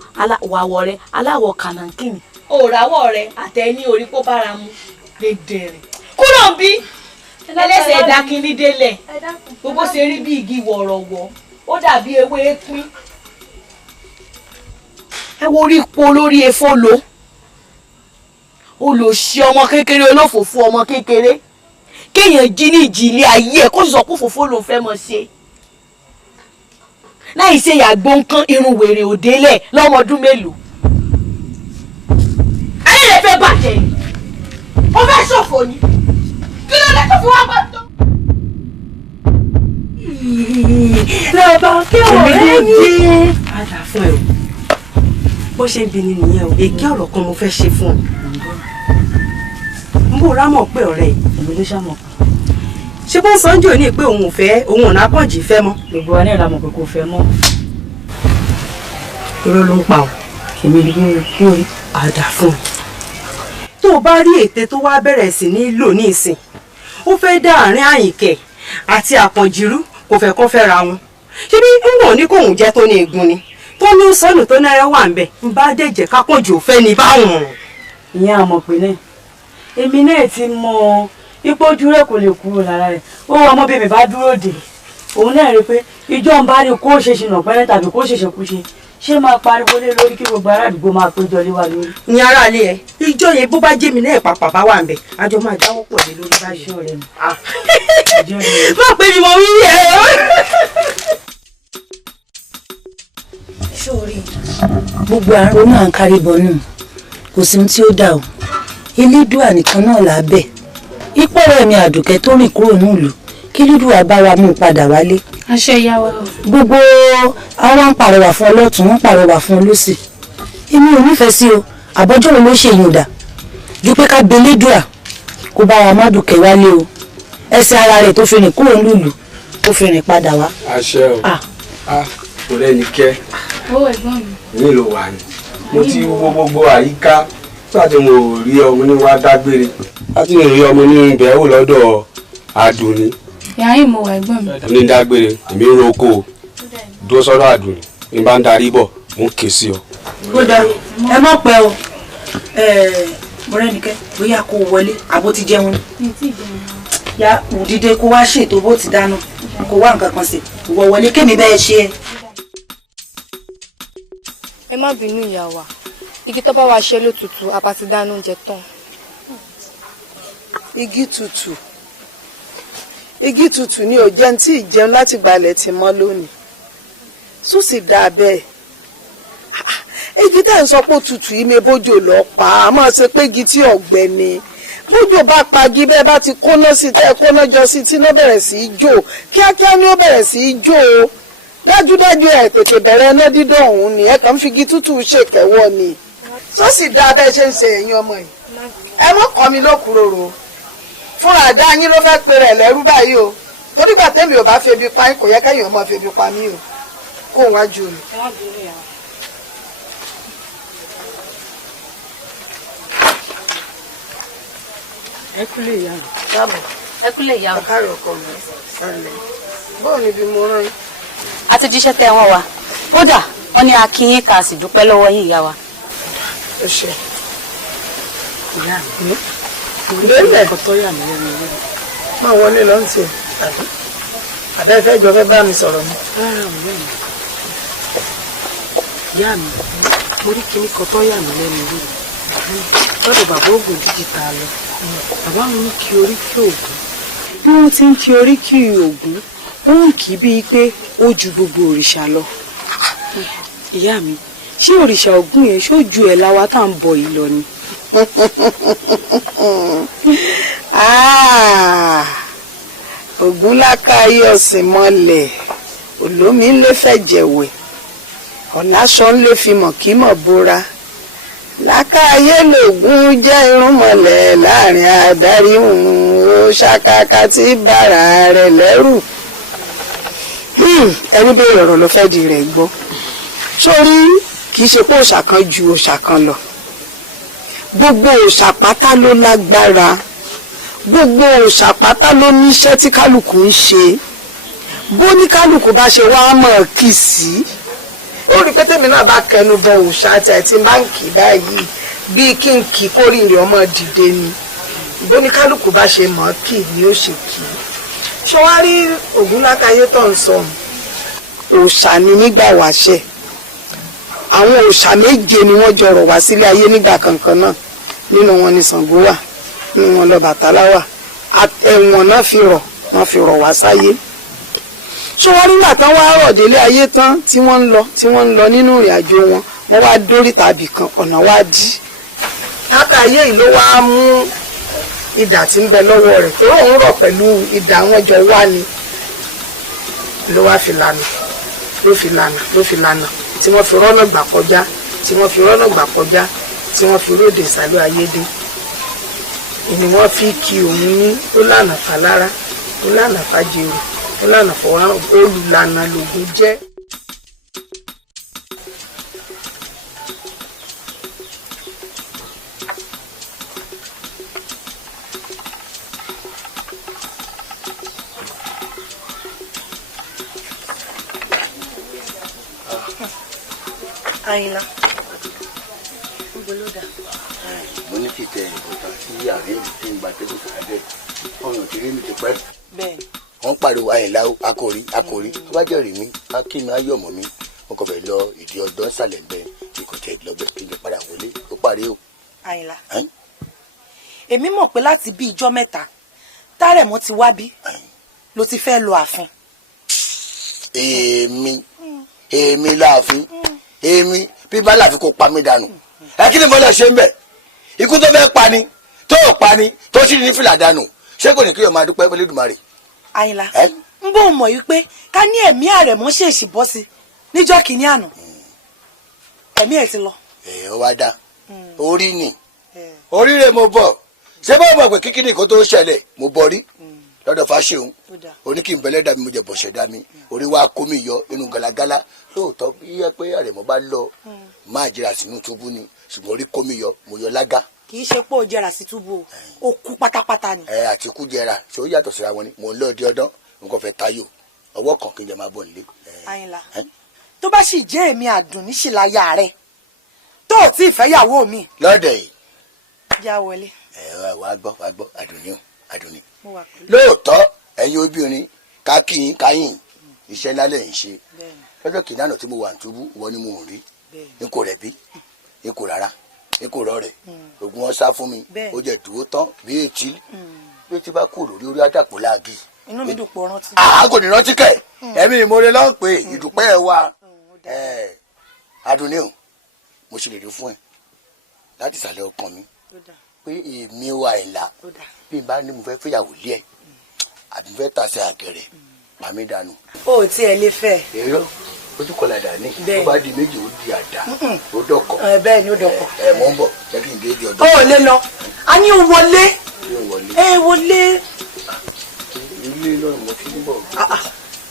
àwọ̀ rẹ̀ aláwọ̀ kànáńkìnì òràwọ̀ rẹ̀ àtẹ̀ní orí kó bára mu dédé rẹ̀ kúrò bí ẹlẹ́sẹ̀ dákínní délẹ̀ gbogbo ṣe rí bí igi wọ̀rọ̀wọ̀ ó dàbí ewé pín ẹ wo orí ipò lórí efó lo olùsí ọmọ kékeré olófòfò ọmọ kékeré kéèyàn jí ní ìjì ilé ayé ẹ kó sì sọ pé fòfò ló ń fẹ́ mọ ṣe láì ṣe yàgbó nǹkan irun wèrè òdélẹ̀ lọ́mọdún mélòó ayé rẹ̀ fẹ́ bàjẹ́ ni ó fẹ́ ṣòfò ni kí ló dé tó fi wá bá tó. lọ́ba kí ọ̀rẹ́ mi. padà fún ẹ o bó ṣe ń bi ni nìyẹn o èké ọ̀rọ̀ kan mo fẹ́ ṣe fún ọ n bò rámọ̀ pé ọ̀rẹ́ èmi ló ṣàmọ̀ ṣé bó ń sanjó ní pé òun ò fẹ́ òun ò ná pọ̀jì fẹ́ mọ́. gbogbo wa ní ìlànà pé kò fẹ́ mọ́. irọ́ ló ń pa ọ́ èmi rí kí orí. àdá fún un tó o bá rí ète tó wá bẹ̀rẹ̀ sí ní lò ní ìsìn ó fẹ́ dá àárín àyìnkẹ́ àti àpọ̀jìrú kò fẹ́ kán fẹ́ ra wọn ṣé bí ń wọ̀n ní kóun jẹ́ tó ní egun ni tó ní sọ́nù tó náírà wà ń bẹ̀ ń bá dẹ̀jẹ̀ kápọ̀jù òfẹ́ ní báwọn. ìyẹn àmọ̀ pé náà èmi náà ti mọ ipò ojú rẹ̀ kò lè kúrò lára rẹ̀ ó wọ ọmọ bèbè bá dúró dè òun náà rí i pé ìjọ ń bá rí kó ṣe ṣìnà pẹ́rẹ́ tàbí kó ṣèṣe kú ṣe ṣé máa pariwo lé lórí kí gbogbo ará àdúgbò máa péjọ lé wa lórí. ní ara ilé ẹ ìjọ yẹn bó bá jẹ́ mi náà pàpà bá wà ń bẹ̀ àjọ máa dáwọ́ pọ̀ lé lórí báyìí. má pè mí mọ wí ẹ. sórí gbogbo àrùn náà ń kárí bọnú kò sí ohun tí ó dà o elédùà nìkan náà là á bẹ̀ ipò rẹ̀ mi àdùkẹ́ tó rìn kúrò nílùú kí lídùà bá wa mú un padà wálé. àṣẹ ìyá wa. gbogbo àwọn ń pàrọwà fún ọlọ́tún ń pàrọwà fún olósì èmi ò nífẹ̀ẹ́ sí o àbọ́jọ́ wo ló ṣe yùn dà ju pé ká gbé lédùà kó bá wa má dùkẹ́ wálé o ẹsẹ̀ ara rẹ̀ tó fi rìn kúrò nílùú tó fi rìn padà wá. àṣẹ o kò lẹ́ni kẹ́ ó ẹ̀gbọ́n mi. nílò wà ní mo ti wo gbogbo àyíká láti mo rí ọmọ ní wá dágbére láti rí ọmọ ní ibẹ̀ wò lọ́dọ̀ Àdùnní. ìyá yìí mo wà ẹ̀gbọ́n mi. ní dágbére èmi ń roko dúró sọ́dọ̀ Àdùnní ní bá ń darí bọ̀ mo ń ké sí ọ. kódà ẹ má pẹ́ o Mọ́rẹ́nikẹ́ bóyá kó wọlé àbó ti jẹun ya òdìdé kó wá ṣètò bó ti dáná kó wá nǹkan kan sí ìwọ wọlé kémi bẹ́ẹ̀ ṣe é. ẹ má bínú ìyá wa igi tó bá wa ṣe ló tutù apá ti dáná oúnjẹ tán. igi tutù ni ò jẹun tí ìjẹun láti gbalẹ̀ ti mọ́ lónìí sùn sì dáa bẹ́ẹ̀ igi tá à ń sọ pé tutù yìí mi bójò lọ pa á máa ṣe pé igi tí ọ̀gbẹ́ ni bójò bá pagi bẹ́ẹ̀ bá ti kóná sí tẹ́ kóná jọ sí tí iná bẹ̀rẹ̀ sí í jó kíákíá ni ó bẹ̀rẹ̀ sí í jó o dájúdájú ẹ̀ tètè bẹ̀rẹ̀ iná dídán ọ̀hún ni ẹ̀ kàn ń fi igi tútù ṣèkẹ́wọ́ ni sọ sì dáa bẹ́ẹ̀ ṣe ń ṣe ẹ̀yin ọmọ yìí ẹ mọ́ kọ́ mi lókùròrò fúnra àdá yín ló fẹ́ pe rẹ̀ lẹ́rú báyìí o torí gbà tẹ́mi ò bá febi pa yín kò yẹ kẹ́yìn ọmọ febi pa mí o kó wájú mi. ẹ kúlẹ̀ ìyá mi. káàbọ̀ ẹ kúlẹ̀ ìyá mi. ọ̀kárẹ̀ ọkọ mi sàlẹ̀ bóò níbi mo rán yín. a ti jíṣẹ́ tẹ́ wọn wá. kódà wọ́n ní akínyín ká sì dúpẹ́ lọ́wọ́ yín ìyá wa. ẹ ṣe ìyá mi orí ọkọ̀ tó yà mí lẹ́nu lórí. máa wọlé lọ sí ẹ àbẹ́fẹ́ jọ fẹ́ bá mi sọ̀rọ̀ mi. rárá o ìyá mi mo rí kinní kan tó yà mí lẹ́nu lórí lọ́dọ̀ bàbá ògùn díjìtà lọ bàbá wọn ní kí oríkì ògùn bí wọ́n ti ń kí oríkì ògùn wọ́n ń kí bíi pé ó ju gbogbo òrìṣà lọ. ìyá mi ṣé òrìṣà ògùn yẹn ṣó ju ẹ̀ láwa tá à ń bọ yìí lọ ni. ògùn lákàáyé ọ̀sìn mọ́lẹ̀ olómi ń lé fẹ̀jẹ̀wẹ̀ ọ̀làṣọ ń lé fimọ̀ kí mọ̀ bóra lákàáyé lògùn jẹ́ irúnmọlẹ̀ láàrin adarí òun ó ṣàkàkà tí bàrà rẹ̀ lẹ́rù. ẹni bẹ́ẹ̀ ọ̀rọ̀ ló fẹ́ di rẹ̀ gbọ́ sórí kì í ṣe pé òòṣà kan ju òòṣà kan lọ gbogbo òòṣà pátá ló lágbára gbogbo òòṣà pátá ló níṣẹ́ tí kálukú ń ṣe bó ní kálukú bá ṣe wá mọ̀ kì sí. ó rí pété mi náà bá kẹnu bọ òòṣà àti àti báǹkì báyìí bíi kí n kì í kórìíre ọmọ dìde ni bó ní kálukú bá ṣe mọ̀ kì ni ó ṣe kì í. ṣé wàá rí Ògúnlákayé tó ń sọ òòṣà ni nígbà wáṣẹ àwọn òòṣà méje ni wọ́n jọrọ̀ wá sílé ayé nígbà kankan náà nínú wọn ni Ṣàngó wà nínú wọn l'Ọbàtálá wà ẹ̀wọ̀n náà fi rọ̀ wá sáyé. ṣé wọ́n rí nígbà tán wá rọ̀ délé ayé tán tí wọ́n ń lọ nínú ìrìn àjò wọn wọ́n wá dórí tàbí kan ọ̀nà wá dí. Lákàáyé yìí ló wá mú idà tí ń bẹ lọ́wọ́ rẹ̀ tó ń rọ̀ pẹ̀lú idà wọn jọ wá ni ló wá fi lànà tí wọ́n fi rọ́nà gbà kọjá tí wọ́n fi róde ìsàlẹ̀ ayédè ni wọ́n fi kí òun ní ó lànà fàlára ó lànà fàjèrò ó lànà fọwọ́rán olùlànà lògùn jẹ́. Àyìnlá mo ní kìtẹ ìkọta sí àárẹ mi tí ń gba tẹgùn sàádẹ ọyàn kiri mi ti pẹ́. wọ́n pariwo Àyìnlá akórí tó bá jẹ́ rí mi á kí mi á yọ̀ mọ́ mi mo kàn fẹ́ lọ ìdí ọdún sàlẹ̀ ń bẹ ìkọ̀tẹ́ ìlọgbẹ́ kí n lè padà wọlé ó parí o. Àyìnlá èmi mọ̀ pé láti bí ijọ́ mẹ́ta tárẹ̀mọ́ ti wá bí ló ti fẹ́ lọ ààfin. èmi láàfin èmi bí bá láàfin kò pa mí dànù ẹ kí ni mo lọ ṣe ń bẹ ikú tó fẹ́ pa ni tó pa ni tó sì ní fìlà dànù ṣé kò ní kí o máa dúpẹ́ pé Olódùmarè. Àyìnlá ń bò mọ̀ yìí pé ká ní ẹ̀mí àrẹ̀mọ́ ṣèèṣì bọ́ sí níjọ́ kìíní àná ẹ̀mí ẹ̀ ti lọ. ó wá dá orí ni oríire mo bọ̀ ṣé bá mọ̀ pé kíkiri kó tó ṣẹlẹ̀ mo bọ̀ rí lọ́dọ̀ Fáṣẹ̀hùn oní kí n bẹ̀lẹ́ dà mí mo jẹ bọ̀ṣẹ̀ dà mí orí wa kó mi yọ inú galagala lóòótọ́ bí yẹ pé àrẹ̀mọ́ bá lọ máa jẹrà sínú túbú ni ṣùgbọ́n orí kó mi yọ mo yọ lága. kì í ṣe pé ó jẹrà sí túbú o kú pátápátá ni. àti kú jẹrà ṣé ó yàtọ̀ síra wọn ni mò ń lọ di ọdán nǹkan fẹ́ tayò ọwọ́ kan kí n jẹ máa bọ̀ nílé. Àyìnlá tó bá sì jẹ́ èmi àdùn níṣìláyà rẹ̀ tó ò tí ì fẹ́ yàwó mi. lọ́dẹ̀ yìí. já wọlé. wàá gbọ́ àdùnní lóòótọ́ ẹ̀yin obìnrin kákìyín káyìn iṣẹ́ lálẹ́ ń ṣe lọ́jọ́ kìíní àná tí mo wà ní túbú wọ́n ní mo ń rí n kò rẹ̀ bí n kò rárá n kò rọ̀ rẹ̀ ogun wọn sá fún mi ó jẹ́ dúró tán bí etí bá kú lórí orí àdàpọ̀ láàgì. inú mi dùn pọ̀ rántí. kò ní rántí kẹ̀ ẹ̀mí ìmoore ló ń pè ìdùpẹ́ ẹ̀ wa Adùnní o mo ṣe lè rí fún ẹ láti ìsàlẹ̀ ọkàn mi pé èmi wà Àyìnlá bí n bá ní mo fẹ́ fẹ́yàwó lé ẹ̀ àbí mo fẹ́ tàṣẹ àgẹ̀rẹ̀ pàmí dànù. o ò tiẹ̀ lè fẹ́. èrò ojú kọlà dání tó bá di méjì ó di àdá ó dọkọ. bẹ́ẹ̀ ni ó dọkọ. mọ̀ ń bọ̀ jẹ́ kí n dé di ọdún. o ò lè lọ a ní o wọlé. wọlé. ilé náà mo ti ń bọ̀.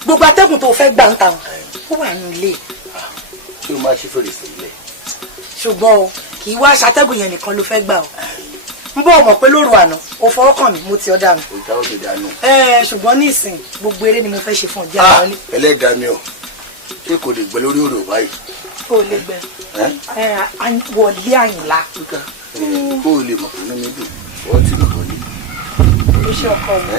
gbogbo atẹ́gùn tó fẹ́ gbà ń ta ó wà ní ilé. ṣé o máa ṣe fèrèsé ilé. ṣùgbọ́n o kì í wá aṣatẹ́gùn yẹn nìkan ló fẹ́ gbà o ń bọ̀ mọ̀ pé lóru àná o fọwọ́ kàn mí mo ti ọ́ dànù. o ta ó ti dànù. ṣùgbọ́n ní ìsìn gbogbo eré ni mo fẹ́ ṣe fún ọjà wọlé. ẹlẹ́dàá mi o ṣé kò lè gbẹ lórí òrò báyìí. kò lè gbẹ wọlé Àyìnlá. kó o lè mọ̀ fún mi dùn wọ́n ti lè wọlé. iṣẹ́ ọkọ mi.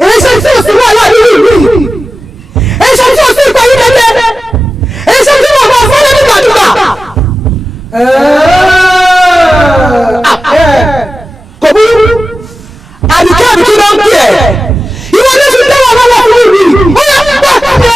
Èṣe tí o sì wà láàrin ìlú yìí. Èṣe tí o sì pa yín dẹ́dẹ́. Èṣe tí mo bọ̀ fún ẹni gbàdúrà. Kò burú. Àdìkẹ́ àdìkẹ́ ló ń bí ẹ̀. Ìwọ ní ti dẹ́wọ̀ lọ́wọ́ fún ìlú yìí. Ó yẹ kí gbà fún mi.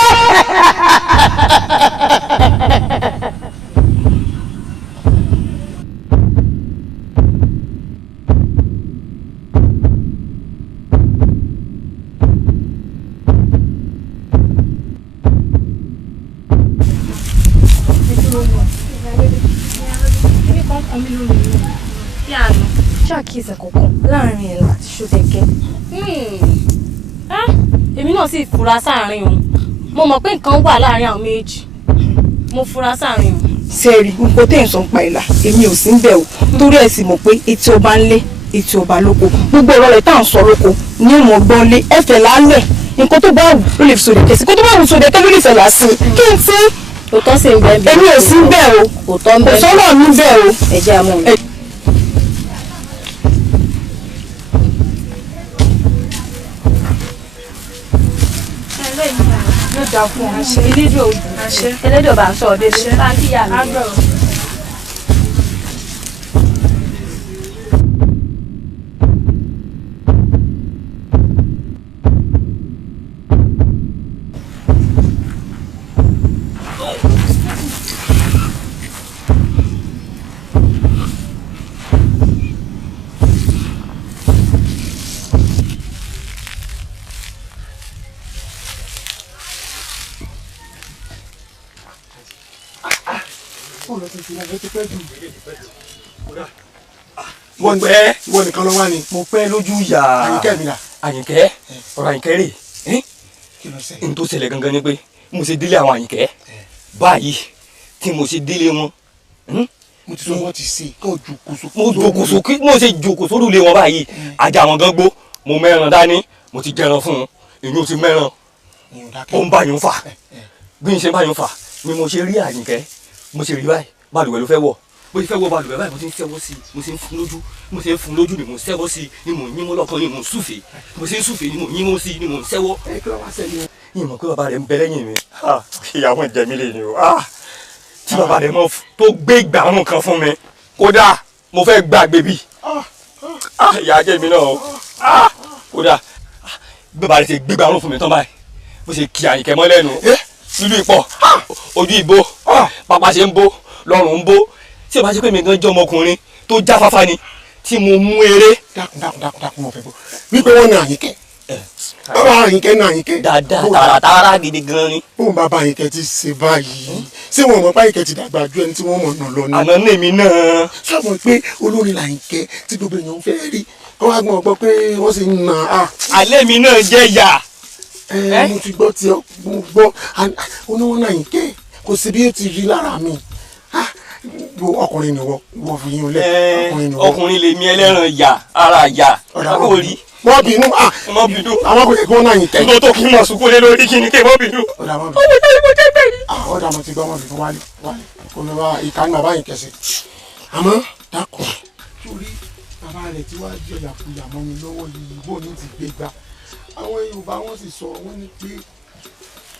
ṣàkíyèsí kankan láàrin ẹ̀ àti Ṣódẹkẹ́. Èmi náà sì fura sáàrin òun mo mọ̀ pé nǹkan wà láàrin àwọn méjì mo fura sáàrin òun. sẹ́ẹ̀rì nǹkan tẹ̀ ń sọ pa ìlà èmi ò sí ń bẹ̀ o torí ẹ̀ sì mọ̀ pé etí ọba ń lé etí ọba lóko gbogbo ọ̀rọ̀ rẹ̀ tá à ń sọ lóko ní ìmọ̀ gbọ́n lé ẹ̀fẹ̀ lálẹ́ nǹkan tó bá wù ló lè fi Ṣódẹkẹ́ sí kó tó bá wù Ṣódẹkẹ́ ló lè fẹ̀ lásì kí n tí. òótọ́ sì ń bẹ́ẹ̀ bí. èmi ò sí ń bẹ̀ o òótọ́ ń bẹ́ẹ̀ bí. òótọ́ náà ń bẹ̀ o. ẹ jẹ́ àmọ́ mi. elédò bá sọ ọdẹ ṣe bá kíyà mi. wọ́n pẹ́ wọ́n nìkan lọ wá ni. mo pẹ́ lójú ìyá Àyìnkẹ́ mi la. Àyìnkẹ́ ọ̀rọ̀ Àyìnkẹ́ rè n tó ṣẹlẹ̀ gangan ni pé mo ṣe délé àwọn Àyìnkẹ́ báyìí tí mo ṣe délé wọn. mo ti sọ wọ́n ti ṣe kó mo ṣe jòkó sórí ilé wọn báyìí ajá wọn gan gbó mo mẹ́ran dání mo ti jẹran fún un èyí ò ti mẹ́ran ó ń bá yín fà bí n ṣe bá yín fà ni mo ṣe rí Àyìnkẹ́ mo ṣe rí báyìí balùwẹ̀ ló fẹ́ wọ̀ bó ṣe fẹ́ wọ balùwẹ̀ báyìí mo ti ń ṣẹ́wọ́ sí i mo ṣe ń fún lójú mo ṣe ń fún lójú ni mo ń ṣẹ́wọ́ sí i ni mo ń yín mọ́ lọ́kàn ni mo ń súfèé mo ṣe ń súfèé ni mo ń yín mọ́ sí i ni mo ń ṣẹ́wọ́. yìí mọ̀ pé bàbá rẹ̀ ń bẹ lẹ́yìn mi ìyàwó ìjẹ́ mi lè ní o tí bàbá rẹ̀ mọ̀ tó gbé ìgbàrún kan fún mi kódà mo fẹ́ gbàgbé bí ìyá jẹ́ mi náà o kódà bàbá rẹ̀ ti gbé ìgbàrún fún mi tán báyìí bó ṣe kí Àyìnkẹ́ mọ́ lẹ́nu nílùú ìpọ̀ ojú ìbò pápá ṣe ń bó lọ́rùn ń bó tí o bá ṣe pé mi gan jẹ́ ọmọkùnrin tó jáfáfá ni tí mo mú eré. dákun mo fẹ́ gbọ́ wípé wọ́n ní Àyìnkẹ́ bàbá Àyìnkẹ́ ní Àyìnkẹ́. dáadáa tààrà gidi gan ni. bóun bàbá Àyìnkẹ́ ti ṣe báyìí ṣé wọn mọ̀ pé Àyìnkẹ́ ti dàgbà ju ẹni tí wọ́n mọ̀ náà lọ ni. àná lèmi náà. sọ́mọ pé olórin l'Àyìnkẹ́ tí gbogbo èèyàn fẹ́ rí kọ́ wá gbọ́n gbọ́ pé wọ́n sì ń na. alẹ́ mi náà jẹ́ yà. mo ti gbọ́ tí mo gbọ́ oníwọ̀n náà Àyìnkẹ́ kò sí bí ó ti rí lára mi ọkùnrin ni wọ́n fi yín lẹ ọkùnrin ni wọ́n. ọkùnrin lèmi ẹlẹ́ran yà ara yà kó rí. wọ́n bínú wọ́n bínú. àwọn kò yẹ kí wọ́n náà yín tẹ̀. n tó kí n mọ̀ sùkúl lé lórí kí ni kí n mọ̀ bínú. ọ̀dà mọ̀ bínú. ọmọ ìjọba jẹ́ bẹ́ẹ̀ ni. ọ̀dà mọ̀ ti gbọ́ wọn bínú wálé kò lè wá ìkànnì bàbá yín kẹsì. àmọ́ dákun torí bàbá rẹ̀ tí wàá jẹ́ ìyàkuyà mọ́ mi lọ́wọ́ yìí bó ní ti gbé gbà àwọn Yorùbá wọn sì sọ wọ́n ní pé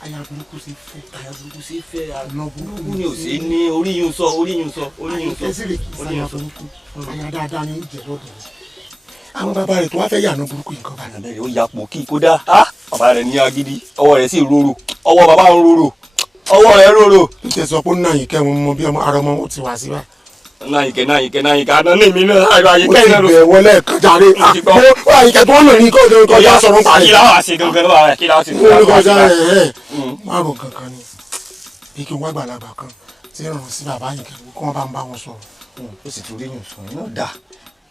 àyà burúkú ṣe fẹ́. àyà burúkú ṣe fẹ́ àná burúkú ni ò sí ní orí yín sọ orí yín sọ orí yín sọ. àyà kẹsìrì kì í sáyà burúkú àyà dáadáa ní ìjẹ́ lọ́dọ̀ rẹ̀. àwọn bàbá rẹ̀ tó wá fẹ́ yànà burúkú nǹkan bá àná bẹ̀rẹ̀ ó ya pò kí kódà bàbá rẹ̀ ní agídí ọwọ́ rẹ̀ sì rorò ọwọ́ bàbá ń rorò ọwọ́ rẹ̀ rorò. n tẹ sọ pé ó ń náà yìí kẹ́ mo mọ bí ọmọ ara ọmọ wọn ti wá sí wa náyìnkẹ́ àná ní mi náà àìrò àyíkẹ́ iná ló. mo ti bẹ̀ wọlé ẹ̀kan jàre. ó àyíkẹ́ tó ń lò ní kọjá sọ̀rọ̀ parí. kí láwọn àṣẹ gangan ló wà rẹ̀ kí láwọn ti fún wa. kọjá ẹ̀ má rò kankan ni bí kí n wá gbàlagbà kan tí ń ràn sí bàbá yìí kí wọ́n bá ń bá wọn sọ̀rọ̀. ó sì tún rí yàn sọ iná dà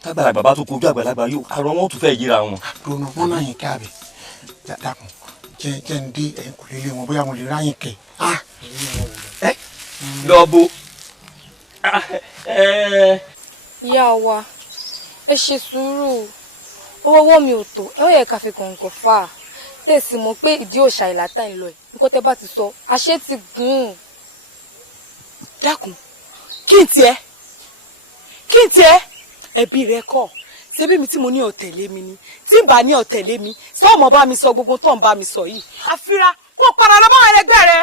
tágbàlagbà bá tó kojú àgbàlagbà yóò àrò wọn ó tún fẹ́ yíra wọn. dùnú wọn náà yín kẹ́ àbẹ̀ dàkún jẹ́ ń dé ẹ̀yìn kò lè lé wọn bóyá mo lè ráyìn kẹ́. lọ bo. ìyá wa ẹ ṣe sùúrù owó mi ò tó ẹ ó yẹ ká fi kọ̀ǹkọ̀ fà á tẹ̀sí mọ́ pé ìdí òòṣà ìlàtà ń lọ ẹ̀ nǹkan tẹ́ bá ti sọ àṣẹ ti gùn. dákun kí n tiẹ̀ ẹbí rẹ kọ́ ṣebí mi tí mo ní ọ̀tẹ̀lé mi ni tí n bá ní ọ̀tẹ̀lé mi sọ́ọ̀mọ́ bá mi sọ gbogbo tó ń bá mi sọ yìí. àfira kó padà lọ bá ẹlẹgbẹ́ rẹ.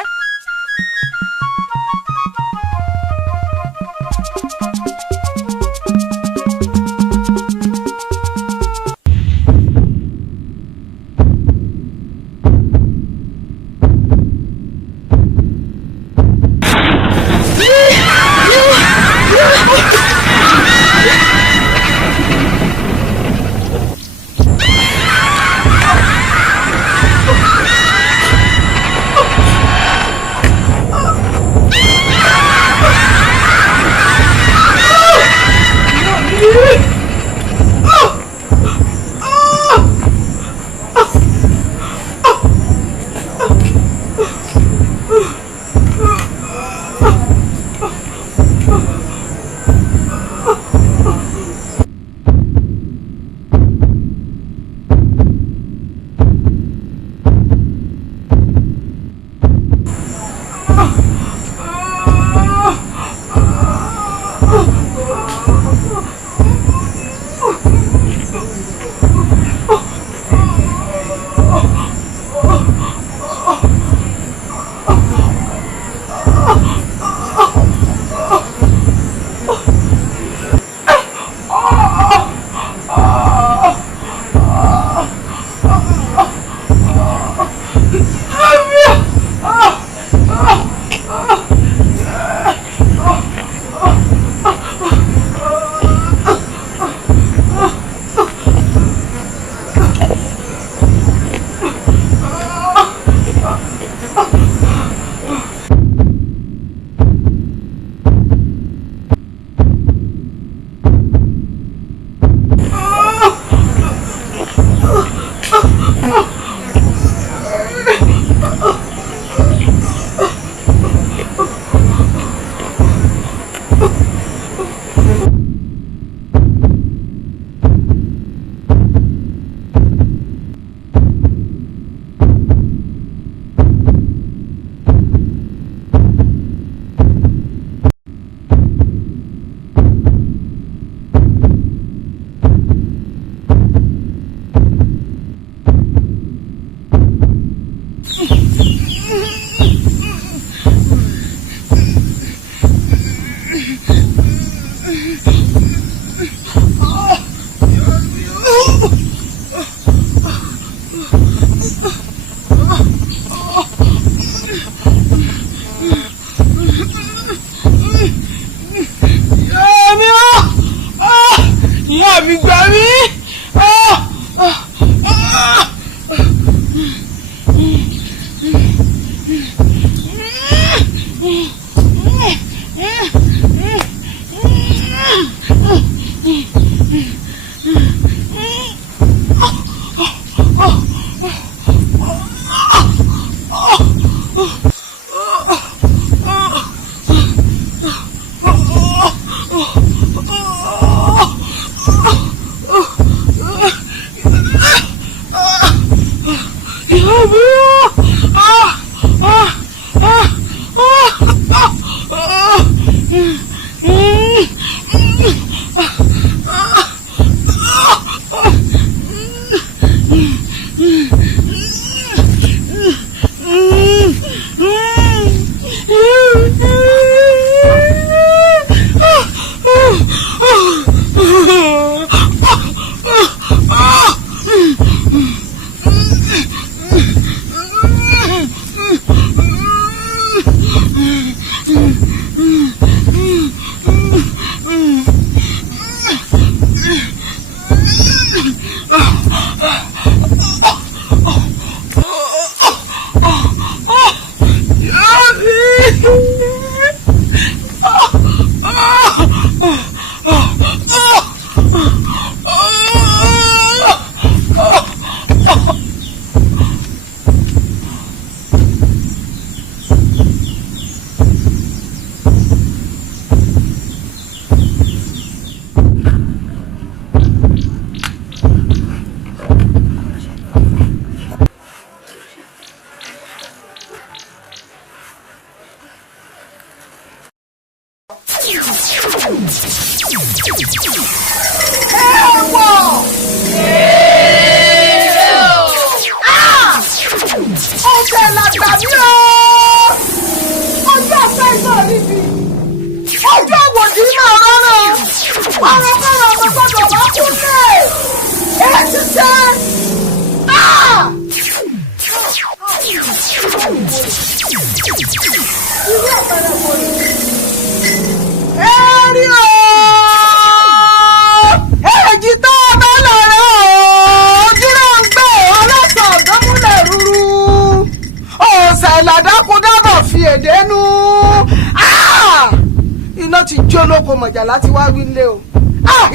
lóko mọ̀jà láti wá wí lé o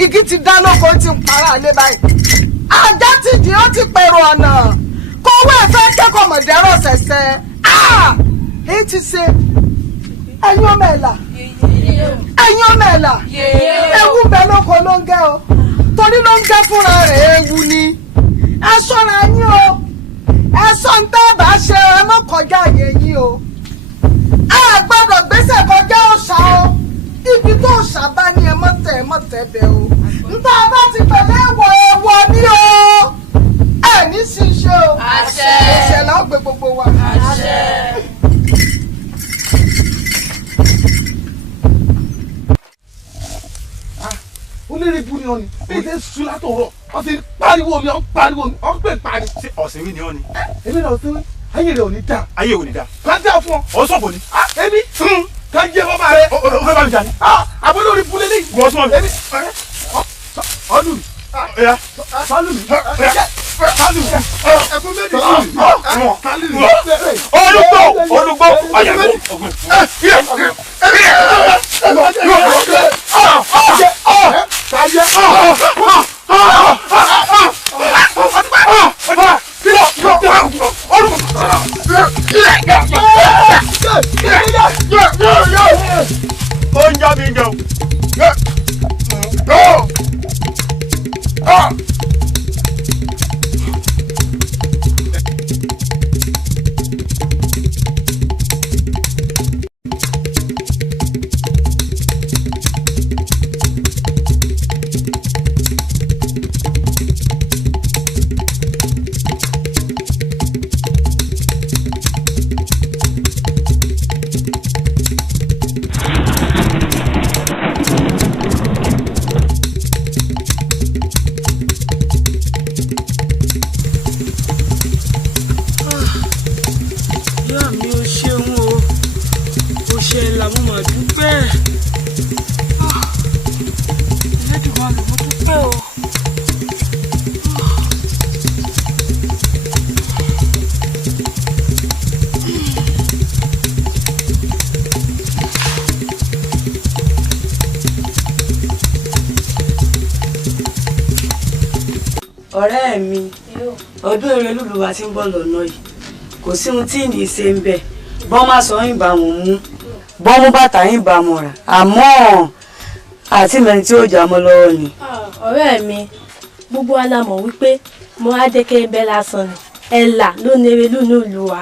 igi ti dá lóko ó ti ń para lé báyìí ajá ti jìn ó ti pèrò ọ̀nà kówó ẹ̀fẹ́ kẹ́kọ̀ọ́ mọ̀dẹ́rọ̀ ṣẹ̀ṣẹ̀ èyí ti ṣe ẹ̀yin ọmọ ẹ̀là ewu bẹ lóko ló ń gẹ́ o torí ló ń gẹ́ fúnra rẹ̀ ewu ni ẹ ṣọ́ra yín o ẹ sọ ń tẹ́ bá ṣe ẹ mọ́ kọjá àyè yín o ẹ gbọ́dọ̀ gbèsè kọjá òòṣà o ibi tó òòṣà bá ní ẹ mọ́ tẹ̀ bẹ́ o níta bá ti pẹ̀lú ẹ̀wọ̀ ní o ẹ ní sí ṣe o ìṣẹ̀lẹ̀ ó gbé gbogbo wa. olórí ibu ni ọ ni bí ṣe sùn látọ̀rọ̀ ọ ti pariwo mi ọ pariwo mi ọ gbé pani. ṣé ọ̀sìn mi ni ọ ni. èmi náà ọ̀sìn mi ayé rẹ̀ ò ní dáa. ayé ò ní dáa. ká dáa fún ọ. ọ sọ̀bọ̀ ni. èmi ká jẹ́ bàbá rẹ̀. o fẹ́ bá mi jà ní. àbúrò orí bulẹ̀ lẹ́yìn. wọ́n sún ọ mi. èmi ọdún mi. sálù mi. sálù mi. ẹkún méjì sálù mi. olùgbò àyàgbó. ọ̀rẹ́ mi ọdún Erelú wa ti ń bọ̀ lọ́nà yìí kò sí ohun tí ìní ṣe ń bẹ̀ bọ́n má sọ yín bá wọn mú bọ́n mú bàtà yín bá wọn rà àmọ́ àti mẹ́rin tí ó jà mọ́ lọ́wọ́ ni. ọ̀rẹ́ mi gbogbo wa la mọ̀ wípé mo á dẹ́kẹ́ bẹ́ lásán ni ẹ̀là ló ní Erelú ní ìlú wa.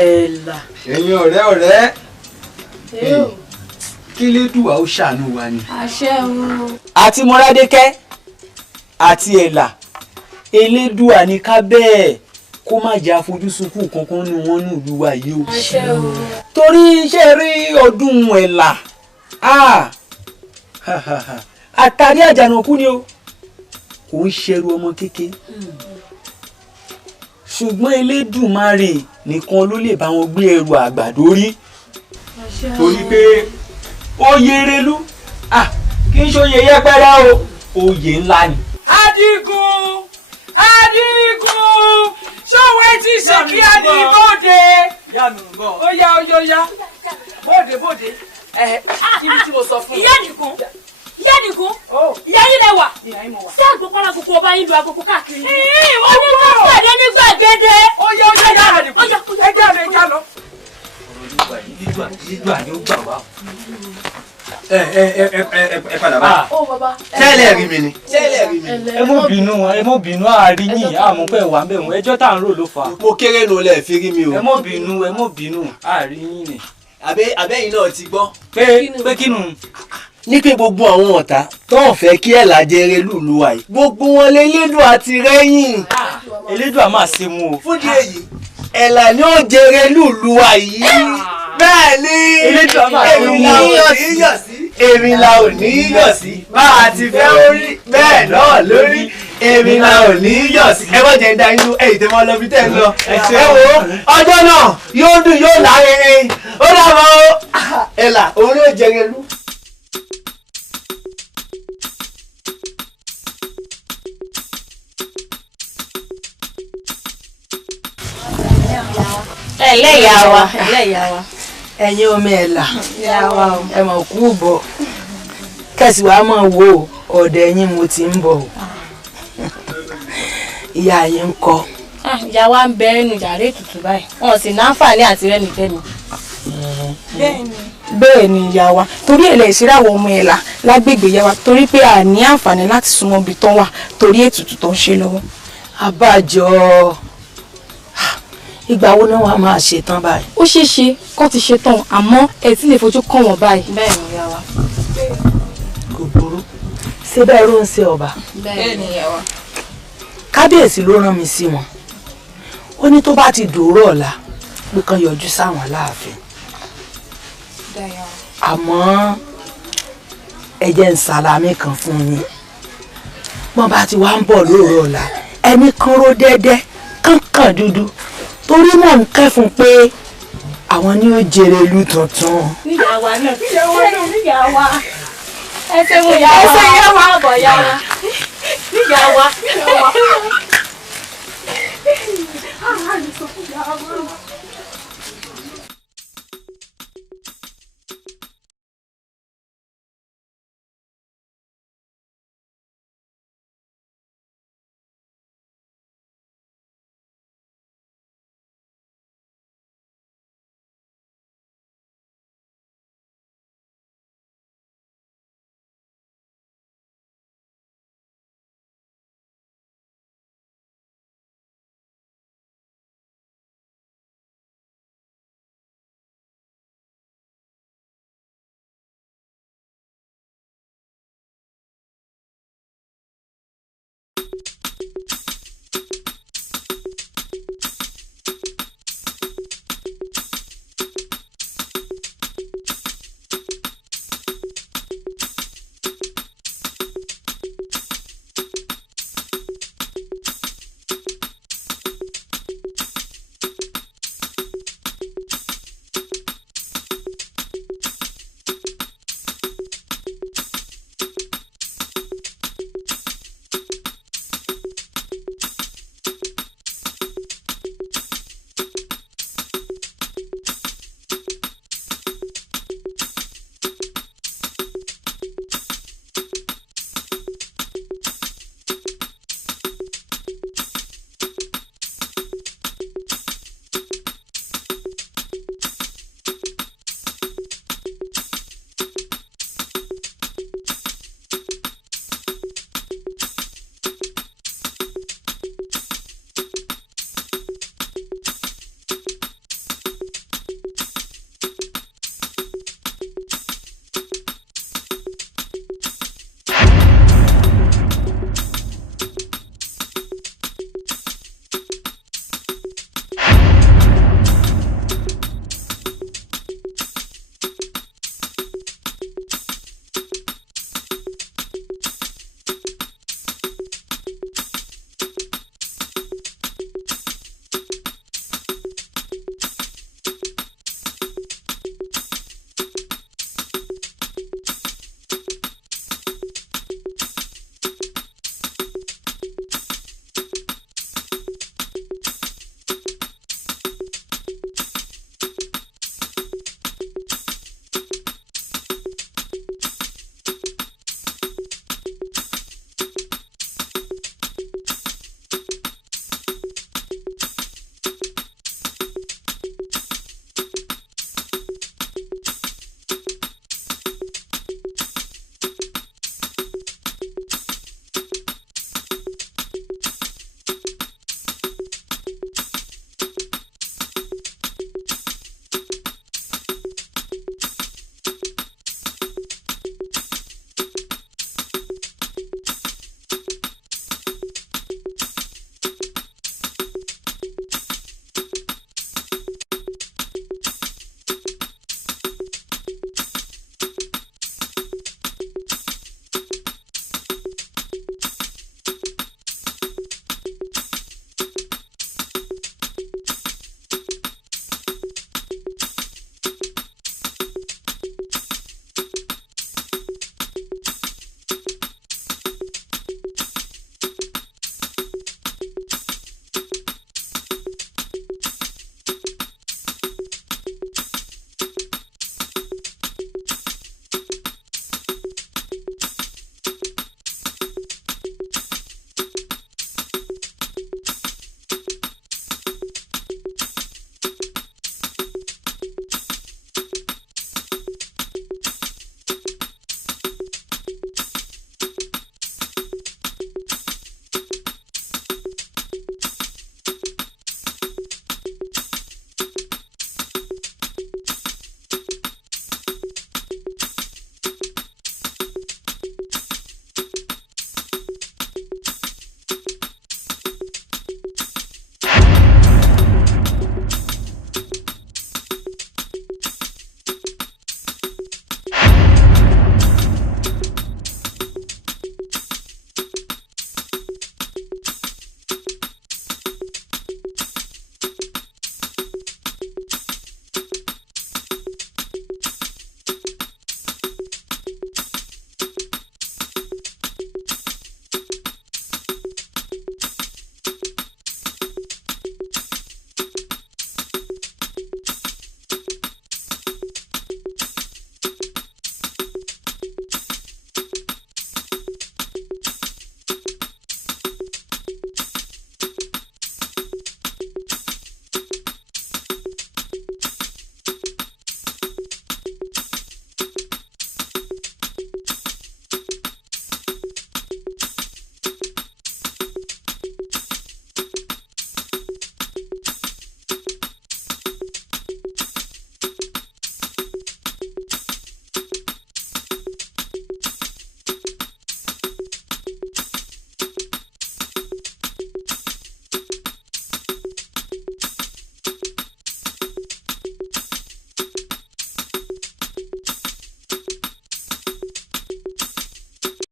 ẹ̀là. ẹ̀yin ọ̀rẹ́ kí lédùá ó ṣàánú wa ni. àṣẹ o. àti Mọ́rádékẹ́ àti ẹ̀là elédùà ní ká bẹ́ẹ̀ kó má jẹ́ àfojúsùnkún kankan nínú wọn ní ìlú wa yìí o. àṣẹ o. torí iṣẹ́ rí ọdún ẹ̀là àtàrí àjànàkú ni o kò ń ṣẹrù ọmọ kéke ṣùgbọ́n Elédùmarè nìkan ló lè bá wọn gbé ẹrù àgbàdo rí torí pé oyè Erelú kì í ṣe oyè yẹpẹrẹ o oyè ńlá ni. Adigun ṣọwọ́ etí ṣe kí á ní bóde. ó yá bóde ibi tí mo sọ fún ìyá nìkan ìyá yín lẹ wà sí àgbo paragogo ọba yín lu agogo káàkiri. wọ́n ní ká pàdé ní gbàgede. ó yá ẹja lọ. Lídùá ni ó gbà wá. ẹ padà bá. tẹ́lẹ̀ rí mi ni. ẹ mọ́ bínú àárín yìí àmọ́ pé wà ń bẹ̀ wọ́n ẹjọ́ tá à ń rò ló fà. mo kéré nu lẹ fi rí mi o. ẹ mọ́ bínú àárín yìí ni. àbẹ́yìn náà ti gbọ́. pé kínú. ní pé gbogbo àwọn ọ̀tá tó ń fẹ́ kí ẹ̀là jẹ Erelú ìlú wa yìí gbogbo wọn lé Elédùà ti rẹ́yìn. Elédùà máa ṣe mú o. fúndì èyí ẹ̀là ni ó jẹ Erelú ìlú wa yìí. bẹ́ẹ̀ ni èmi la ò ní yọ̀ sí bá a ti fẹ́ orí bẹ́ẹ̀ náà lórí èmi la ò ní yọ̀ sí. ẹ wọ́n jẹ́ ń da inú ẹ̀yìn tẹ́ mọ́ lọ bí tẹ́ ń lọ. ẹ wo ọjọ́ náà yóò dùn yóò lárinrin ó dàbọ̀ ẹ̀là òun yóò jẹ Erelú. ẹlẹ́yà wa ẹ̀yin ọmọ ẹ̀là ẹ mọ̀ kú bọ̀ kẹ̀sì wàá mọ̀ wo ọ̀dẹ̀ yín mo ti ń bọ̀ ìyá yín ń kọ́. ìyá wa ń bẹ ẹnu yàrá ètùtù báyìí wọn sì náǹfààní àti rẹ́nìkẹ́ni. bẹ́ẹ̀ ni ìyá wa torí ẹ̀ lè ṣeré àwọn ọmọ ẹ̀là lágbègbè ìyá wa torí pé a ní àǹfààní láti súnmọ́ ibi tán wà torí ètùtù tó ń ṣe lọ́wọ́. àbájọ ìgbà wo náà wàá máa ṣe tán báyìí. ó ṣeé ṣe kó ti ṣe tán àmọ́ ẹ ti lè fojú kàn wọ́n báyìí. bẹ́ẹ̀ ni ìyá wa. kò burú ṣé bẹ́ẹ̀ ló ń ṣe ọba. bẹ́ẹ̀ ni ìyá wa. kábíyèsí ló rán mi sí wọn ó ní tó bá ti dòórọ̀ ọ̀la pé kán yọjú sáwọn láàfin àmọ́ ẹ jẹ́ ń sàlámì kan fún yín bọ́n bá ti wá ń bọ̀ lóòrọ̀ ọ̀la ẹni kan ró dẹ́dẹ́ kánkàn dúdú torí mò ń kẹ́fun pé àwọn ni ó jèrè ìlú tuntun. níyà wa náà níyà wa ẹ ṣe mo yà wá ẹ ṣe yà wá bọ̀ yà wá níyà wa.